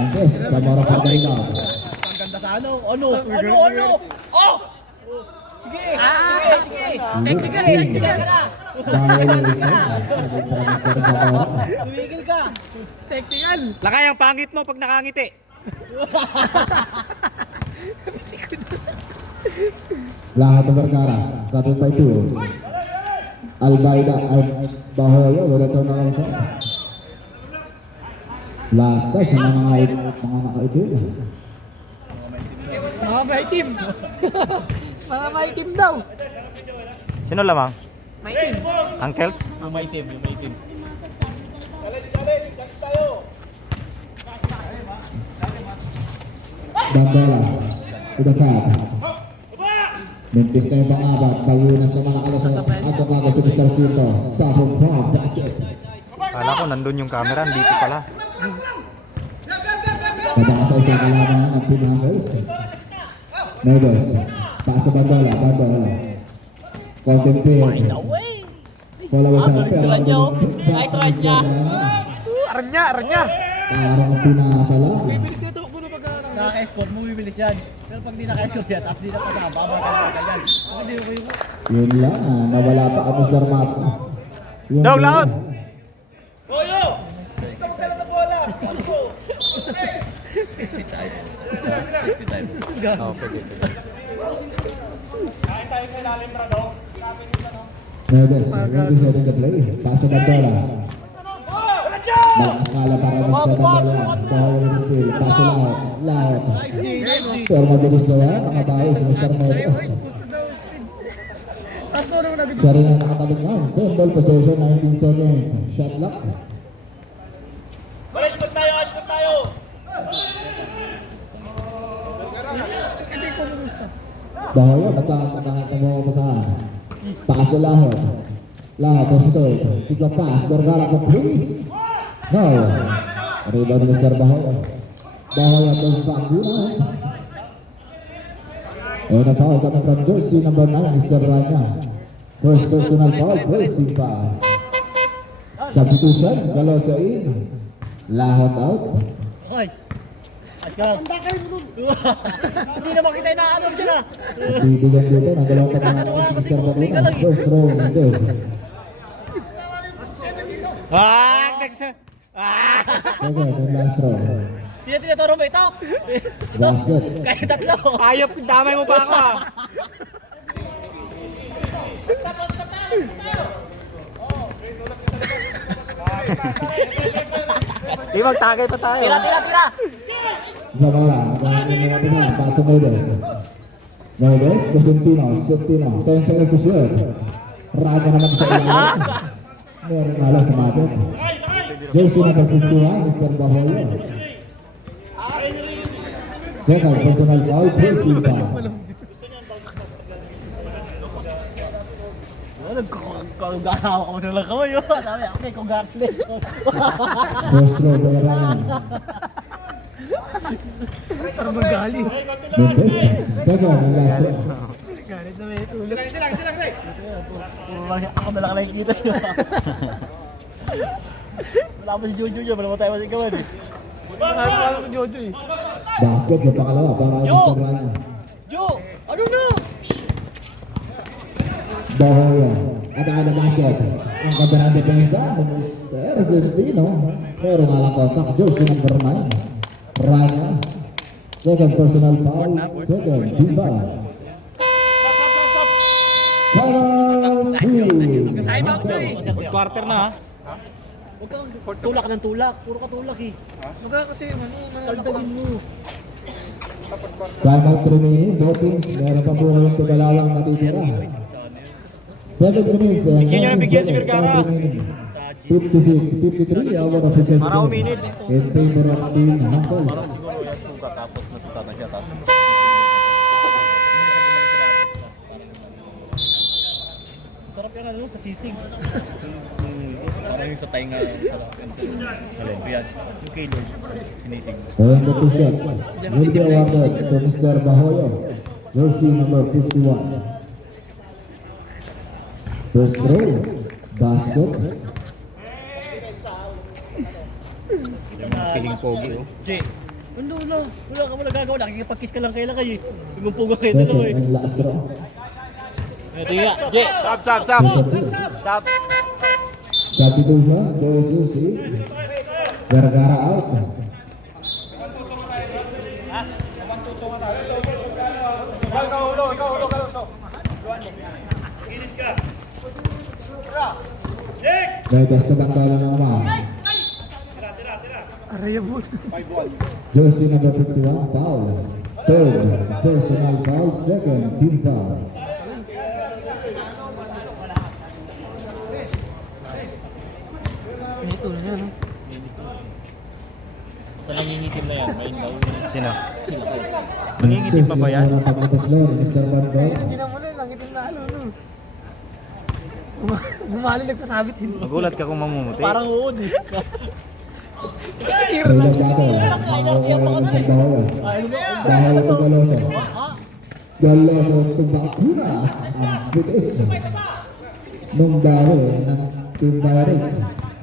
Montes. Samara Pagdarina. Ang ganda sa ano? Ano? Oh! Sige! Technical. Tumigil ka! Technical. Lakay ang pangit mo pag nakangiti. Lahat ng Vergara. Rapid by 2. Albaida. Bahoyo. Wala ito na lang siya. Last touch. Mga naka-ito. Mga may team. Mga may team daw. Sino lamang? May team. Uncles? Yung may team. Bandola. To the cap. Mintis na yung pangabat. Bagunas na mga kalasal. At ang si Mr. Sito. Stop of bomb. Basket. Kala ko nandun yung camera, dito pala. Padaan sa isang kalaban ang Team Hackers. Neves. Paas sa bandola. Contemplate. Follow sa pero Nice run niya. Arnya. parang ang pinasala. Bibilis ito, kuno pag Naka-escort mo, bibilis yan. Pero pag di naka-escort yan, tapos di na pasama, babagay ka yan. Hindi ko yung... Yun lang, nawala pa ka Mr. Mato. Dog, laot! Neves, ready setting the play. Pass sa bandola. Malakas kala para Mr. Bandola. Dahil yung steal. Pass sa lahat. Pero mabilis daw yan, nakabayo si Mr. Neves. Siya rin ang nakatabot ngayon. Same ball possession, 19 seconds. Shot lock. Bahaya, nagkakatahan mo pa saan. Pass sa lahat. Lahat, ito. Tiga pass, Vergara complete. No. Rebound Mr. Bahaya. Bahaya to Paguna. And a foul coming from jersey number 9, Mr. Rania. First personal foul, first team foul. Substitution, Galosa in. Lahot out. Hoy! Askarap! Hindi naman kita inaanom dyan ah! Bibigyan dito ng dalawang pagkakataon si Mr. Paguna. First row, Mendez. Next! Okay, then last row. Sino tinaturo mo ito? Basket. Kayo tatlo! Ayop, damay mo pa ako ah! Di magtagay pa tayo. Tira! Zamora, paso Neves. Neves, Sustino. 10 seconds to shoot. Raga naman sa ilalim. Meron nga lang sa matin. Jersey number 51, Mr. Bahoyo. Second personal foul, first team foul. Kung-ganaw ako ng kamay yun. Sabi, okay, congratulations. First row, Bayaran. Parang magaling. Mendes, second and last row. Galit na may tulog. Ako na lang nakikita nyo. Wala pa si Jojo dyan, wala mo tayo masigawan eh. Nakakala ko Jojo eh. Basket yung pakalawa para Mr. Rania. Jo! Ano na? Bahoyo, atake ng basket. Ang ganda ng depensa ni Mr. Sustino. Pero nga lang kontak, jersey number 9. Rania. Second personal foul, second team foul. Foul team. Time out to eh. Quarter na ha? Huwag kang tulak ng tulak. Puro ka tulak eh. Magka kasi Kaldahin mo. Time out remaining, both teams. Meron pa po kayong tigalalang natitira. 7 minutes and Bigyan niyo na bigyan si Vergara. 56-53, our official Para score uminit. in favor of Team Hackers. Tapos nasukat na siya. Sarap yan ano sa sisig. Parang yung sa tainga. Sarap yan. Olympiad. Yung kay Lord. Sinisig. And the two shots will be awarded to Mr. Bahoyo, jersey number 51. First row, basket. Kiling pogi oh. Jay. Ano na? Wala ka mo nagagawa. Nakikipag-kiss ka lang kailan kayo. Tumumpuga kayo dalawa eh. Second and last row. Ito nga. Jay. Stop. Substitution, Jesus, Vergara out. Neves na bangkala ng umang. Jersey number 51, foul. Third, personal foul. Second, team foul. Ito na yan. Basta nangingitim na yan. Ngayon daw. Sino? Nangingitim pa ba yan? Mr. Bandol. Hindi na muna, langitin na ano. Bumali nagpasabit hindi. Magulat ka kung mamumuti. Parang uod eh. Kailan dati, ang bahaw. Bahaw ito Galoso. Galoso ito Bakunas. Ang bitis. Nung dahil ng Team Pirates.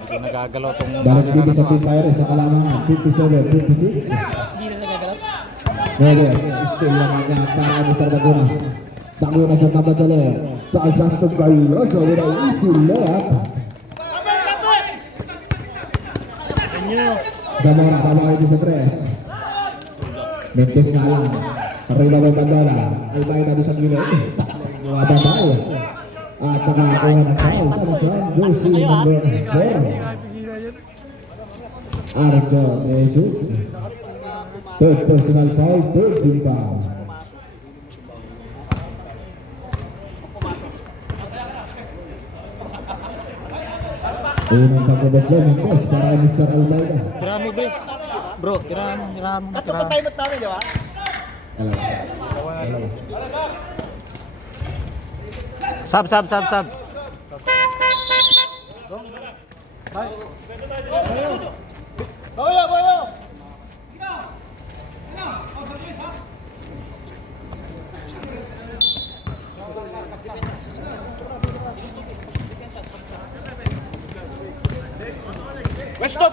Nagagalaw tong Balik dito sa Team Pirates sa kalamangan 57-56. Hindi na nagagalat. Neves, still naman niya para Mr. Bakunas. Bakunas sa kabatali. Pakas sa Galoso with an easy layup. Zamora, pabaway ito sa 3. Mentis nga lang. Arriba ng Bandola. Ay bahay na doon sa gilid. Mga babae. At nakakuha ng foul. Para sa jersey number 4. Arco Jesus. Third personal foul. Third team foul. Unang pagkabot lang. Mentis para kay Mr. Almeida. Tirahan mo, bro. Bro, tirahan mo. Time out namin, di ba? Sab. Boyo!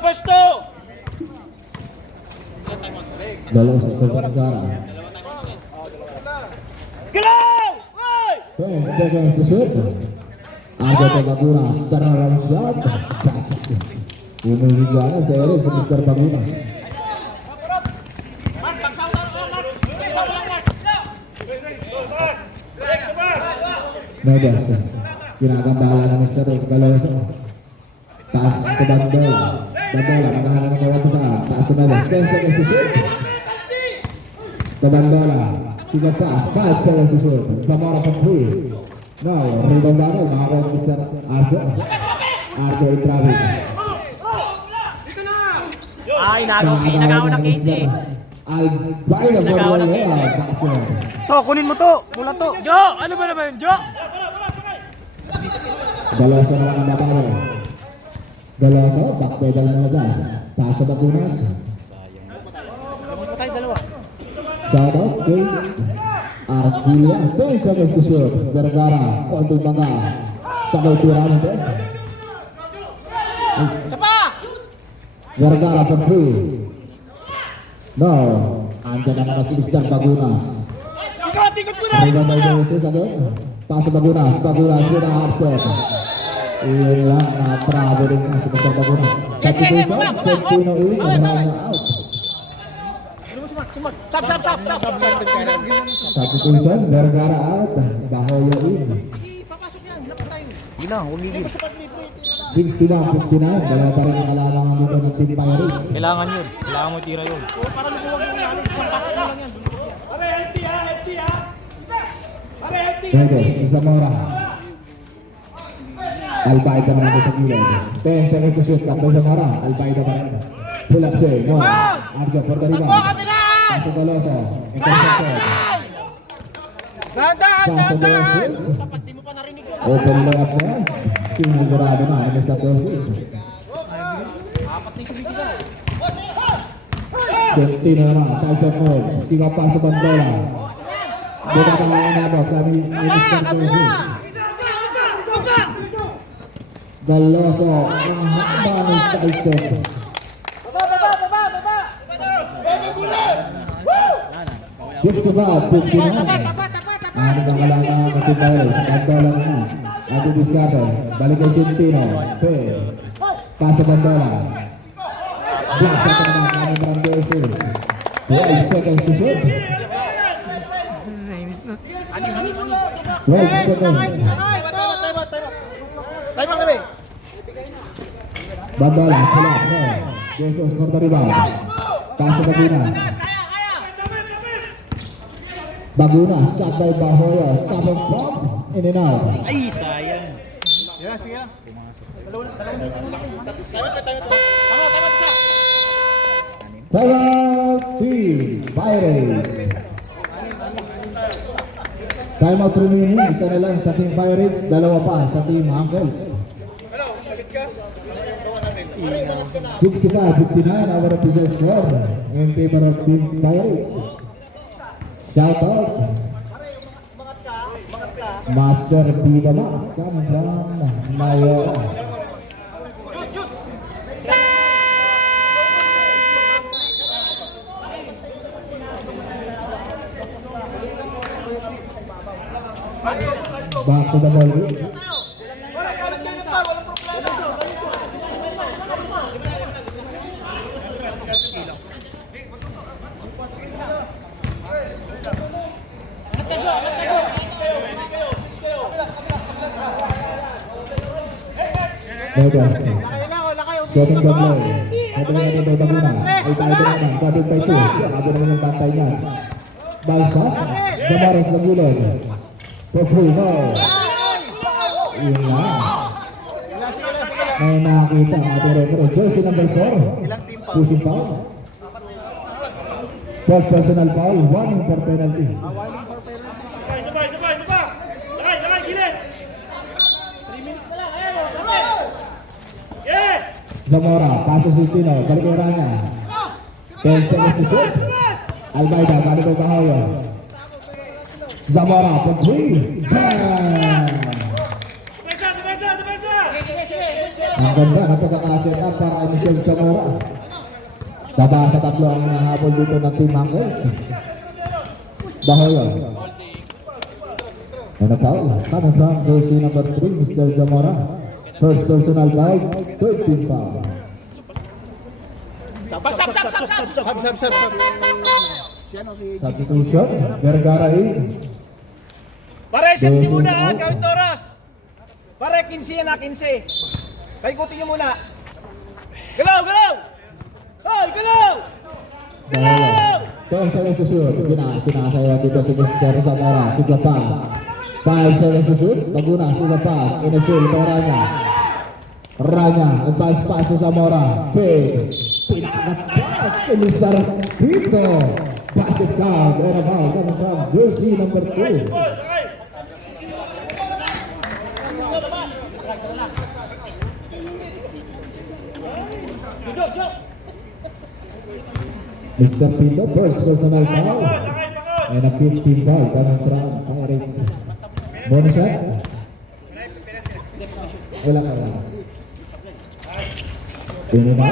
Pwesto! Dalawa sa Pagkakara. Galaw! Hoy! Seconds to shoot. Ada Pagkakura. Sarang shot. Umuhiga sa ere sa Mr. Bagunas. Neves. Kinagambala ng Mr. Galoso. Taas ke Bandola. Bandola maghahanap ng bawat isa. Taas ke Neves. 10 seconds to shoot. Ke Bandola. 3 pass. 5 seconds to shoot. Zamora from 3. No, rebound battle. Makakuha ng Mr. Arjo. Arjo Itravi. Ay, nagawa ng KT. Albaida for the layout. Basket. To, kunin mo to. Mula to. Jo! Ano ba naman yun, Jo? Galoso naman ang batalo. Galoso, backpedal na agad. Taas sa Bagunas. Shout out kay Arcilia. 10 seconds to shoot. Vergara, konting bangga. Sabay tira nito. Vergara from 3. No, andyan na naman si Mr. Bagunas. Ikot mo na! Rebound by Jesus again. Pass sa Bagunas. Bagunas yun ang half-set. Iyon lang na trabo rin na si Mr. Bagunas. Substitution, Sentino in, hanya out. Stop! Substitution, Vergara out, Bahoyo in. Hindi na, huwag gigil. 69-59, dalawa pa rin ang kalalangan dito ng Team Pirates. Kailangan yun. Kailangan mo tira yun. Para lumuwag yung lalo. Isang pasok mo lang yan. Neves, Zamora. Albaida naman ito sa gilid. 10 seconds to shoot, kapag Zamora, Albaida pa rin. Pull up siya, no. Arjo for the rebound. Paso Galoso, intercepted. Paso Galoso. Open layup na yan. Sinigurado na, ano sa Persis. Sentino naman, Tyson Moore. Stima pa sa Bandola. Buka ka nga inabot kami Mr. Persis. Galoso, ang haba ng Tyson. Six to five, 59. Ano bang kailangan natin tayo? Sa Bandola na. Ado Discarte. Balik kay Sentino. Pass sa Bandola. Block sa naman kami ng Persis. 12 seconds to shoot. 12 seconds. Time out kami. Bandola, pull up, no. Jesus for the rebound. Pass sa Bagunas. Bagunas, shot by Bahoyo. Stop and from. In and out. Ay, sayang. Sige lang. Tama isa. Timeout Team Pirates. Time out remaining, isa na lang sa Team Pirates, dalawa pa sa Team Uncles. 65-59 our official score in favor of Team Pirates. Shout out Master Viva Max coming from Mayor. Back to the ball. Vegas. Shooting the ball. Ito na natin ito muna. Ay tayo din naman. 12-2. Ako naman yung bantay niya. Bounce pass. Zamaras ng gulod. Pupuy mo. Yun na. Ay nakakita ang ating referee. Jersey number 4. Pushing foul. 12 personal foul. 1 for penalty. Zamora, paso si Tino, balik yung ranya. 10 seconds to shoot. Albaida, balik yung Bahoyo. Zamora, for 3. Bang! Ang ganda na pagkakaset up para kay Michelle Zamora. Baba sa tatlo ang nahabol dito ng Team Uncles. Bahoyo. And a foul, coming from jersey number 3, Mr. Zamora. First personal foul, 13 foul. Substitution, Vergara in. Pare, set niyo muna ha, gawin oras. Pare, 15 yan ha, 15. Paikutin niyo muna. Galaw, galaw! Hoy, galaw! Galaw! 10 seconds to shoot. Sinasaya dito si Mr. Zamora. Tiga pa. 5 seconds to shoot. Baguna, tiga pa. Inesul, Ranya. Ranya, advice pass sa Zamora. Fade. Pinakapas si Mr. Tito. Basket count. And a foul coming from jersey number 2. Mr. Tito, first personal foul. And a 15 foul coming from Pirates. Bonus shot. Wala ka lang. Ini na,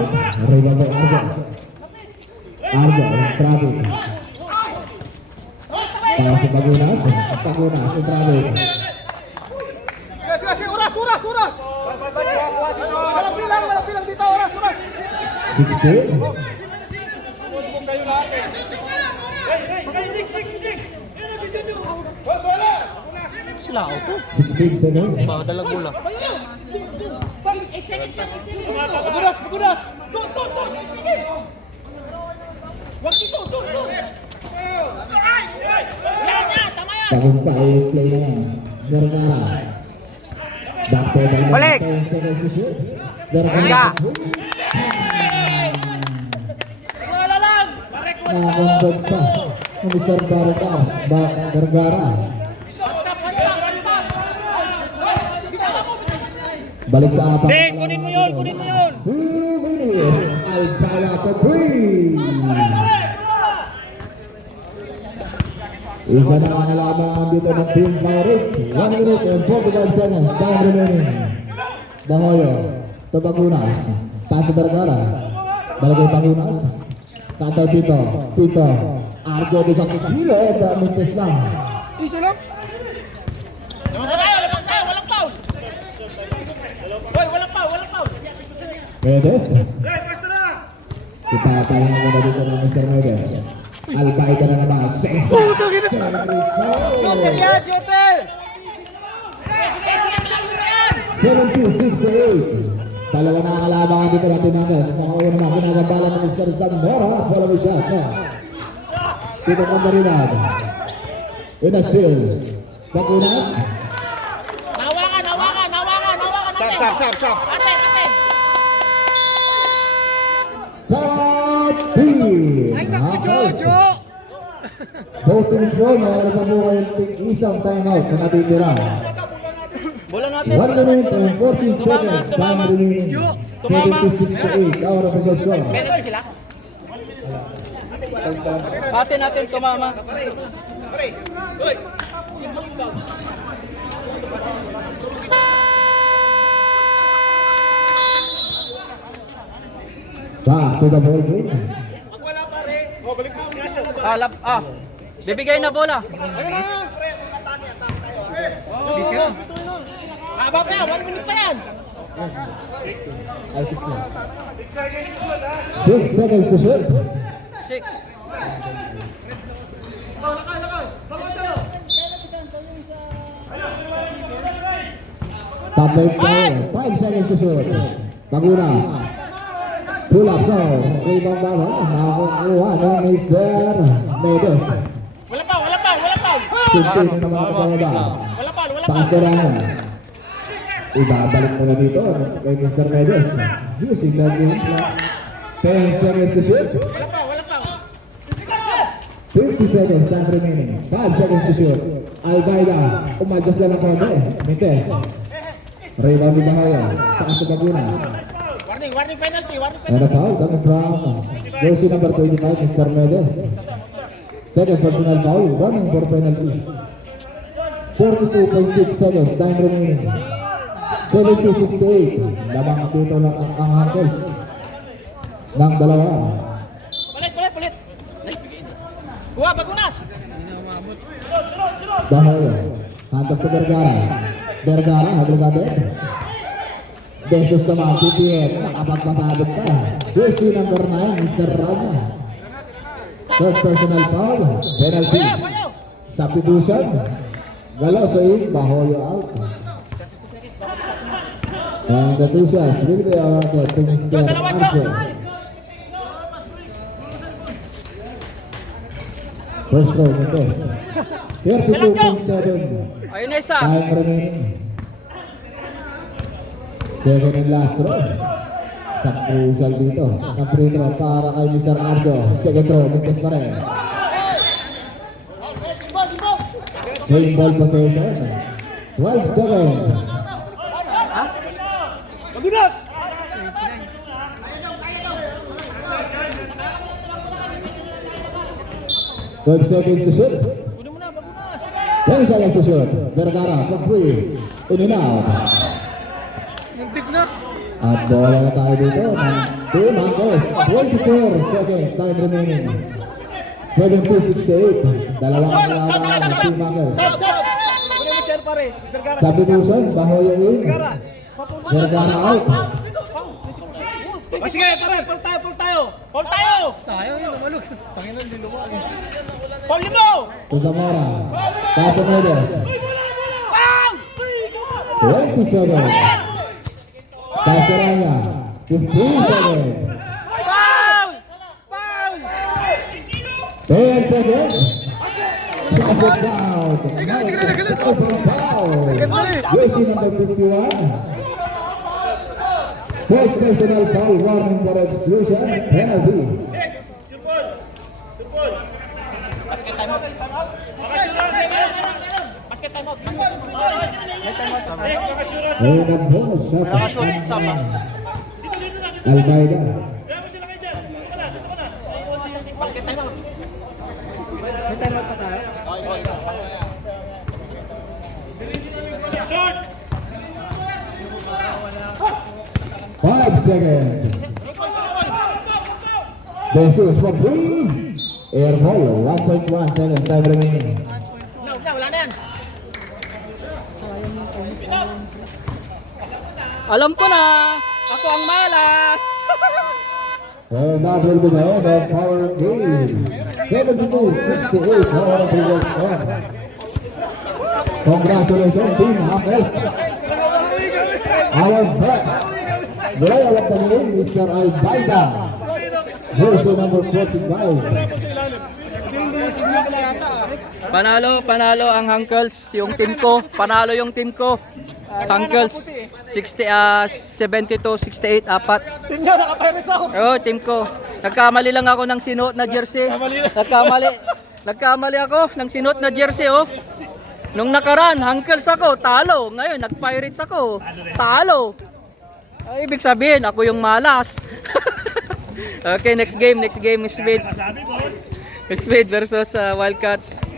rebound by Argo. Argo, traffic. Para si Pagunas, yung traffic. Kasi, oras! Malapilang dito, oras! 16. Sila ako. 16 seconds. Dalag bola. Pagunas! Wag dito! Tagumpay yung play na yan. Vergara. Back to the Balik! 10 seconds to shoot. Vergara. Nakakontrol pa. Mr. Vergara. Balik sa apat. Kunin mo yun! 2 minutes. Alpala for 3. Isa na ang lamang dito ng Team Pirates. 1 minute and 45 seconds. Time remaining. Bahoyo. To Pagunas. Pass to Vergara. Balik kay Pagunas. Kataw Tito. Argo doon sa kilo. Mintes lang. Isa lang? Walang foul! Hoy, walang foul! Medes. Ipapalang mo na dito ng Mr. Medes. Albaida na naman. Puto, Joter yan, Joter! 70-68. Talaga nakakalabangan dito natin namin. Nakauna na kinagabalan ng Mr. Zamora. Follow shot. Tito Mandarinad. Inasil. Pagunas. Nawakan natin. Sap. Ate. Top team. Ay, naku, Jojo! voting score, mayroon pa po kayong isang timeout na natitira. Bola natin. 1 minute and 14 seconds. Time remaining. 76-8. Our official score. Ate natin tumama. Back to the ball game. Bibigay na bola. Haba pa yan, 1 minute pa yan. Ay, 6 na. 6 seconds to shoot. 6. Top 5 seconds to shoot. Paguna. Pull up goal. Rebound bala. Nakakuha ng Mr. Medes. Wala pa. 15 na naman kapalada. Pangsarangan. Ibabalik mo na dito kay Mr. Medes. Using the game clock. 10 seconds to shoot. 50 seconds time remaining. 5 seconds to shoot. Albaida. Umadjust lang ang konti. Medes. Rebound di bahaya. Taas sa Paguna. Warning penalty. And a foul coming from jersey number 25, Mr. Medes. Second personal foul, running for penalty. 42.6 seconds, time remaining. 70-68. Lamang dito lang ang Hunters ng dalawa. Palit. Kuha, Bagunas. Bahaya. Hantok sa Vergara. Vergara, agregated. Besos naman, PPN, nakapagpasabot pa. Jersey number 9, Mr. Rana. Third personal foul, penalty. Substitution. Galaw sa in, Bahoyo out. And the two shots will be awarded to Mr. Arce. First row, Mendes. 32.7. Ayun na isa. Time remaining. Second and last row. Sakpusal dito. Ang free throw para kay Mr. Arjo. Second row, Mendes pa rin. Same ball possession. 12 seconds. Bagunas. 12 seconds to shoot. 10 seconds to shoot. Vergara, for free. In and out. At bola na tayo dito ng Team Hunters. 24 seconds. Time remaining. 70-68. Dalawang kalaban ng Team Hunters. Kunin mo share pare. Vergara. Substitution, Bahoyo in. Vergara out. Sige, pare, pull tayo. Sayang yun, namalog. Panginoon, di lumawa. Paul mo. To Zamora. Paso Medes. 20 seconds. Pasaranya. 15 seconds. 10 seconds. Pass it down. Open foul. Jersey number 51. Fourth personal foul, warning for exclusion, penalty. Basket time out. And a bonus shot. Albaida. Basket time out. 5 seconds. Jesus for three. Air ball, 1.1 seconds time remaining. Wala na yan. Alam ko na. Ako ang malas. And that will be the end of our game. 72-68, our previous score. Congratulations, Team Hunters. Our best player of the game, Mr. Albaida. Jersey number 45. Panalo ang Hunkles, yung team ko. Panalo yung team ko. Hunkles 72-68 apat. Team niya, naka-pirates ako. Oh, team ko. Nagkamali lang ako ng sinuot na jersey. Nagkamali. nagkamali ako ng sinuot na jersey, oh. Nung nakaraan, Hankels ako, talo. Ngayon, nag-Pirates ako, talo. Ay, ibig sabihin, ako yung malas. Okay, next game is Speed. Speed versus Wildcats.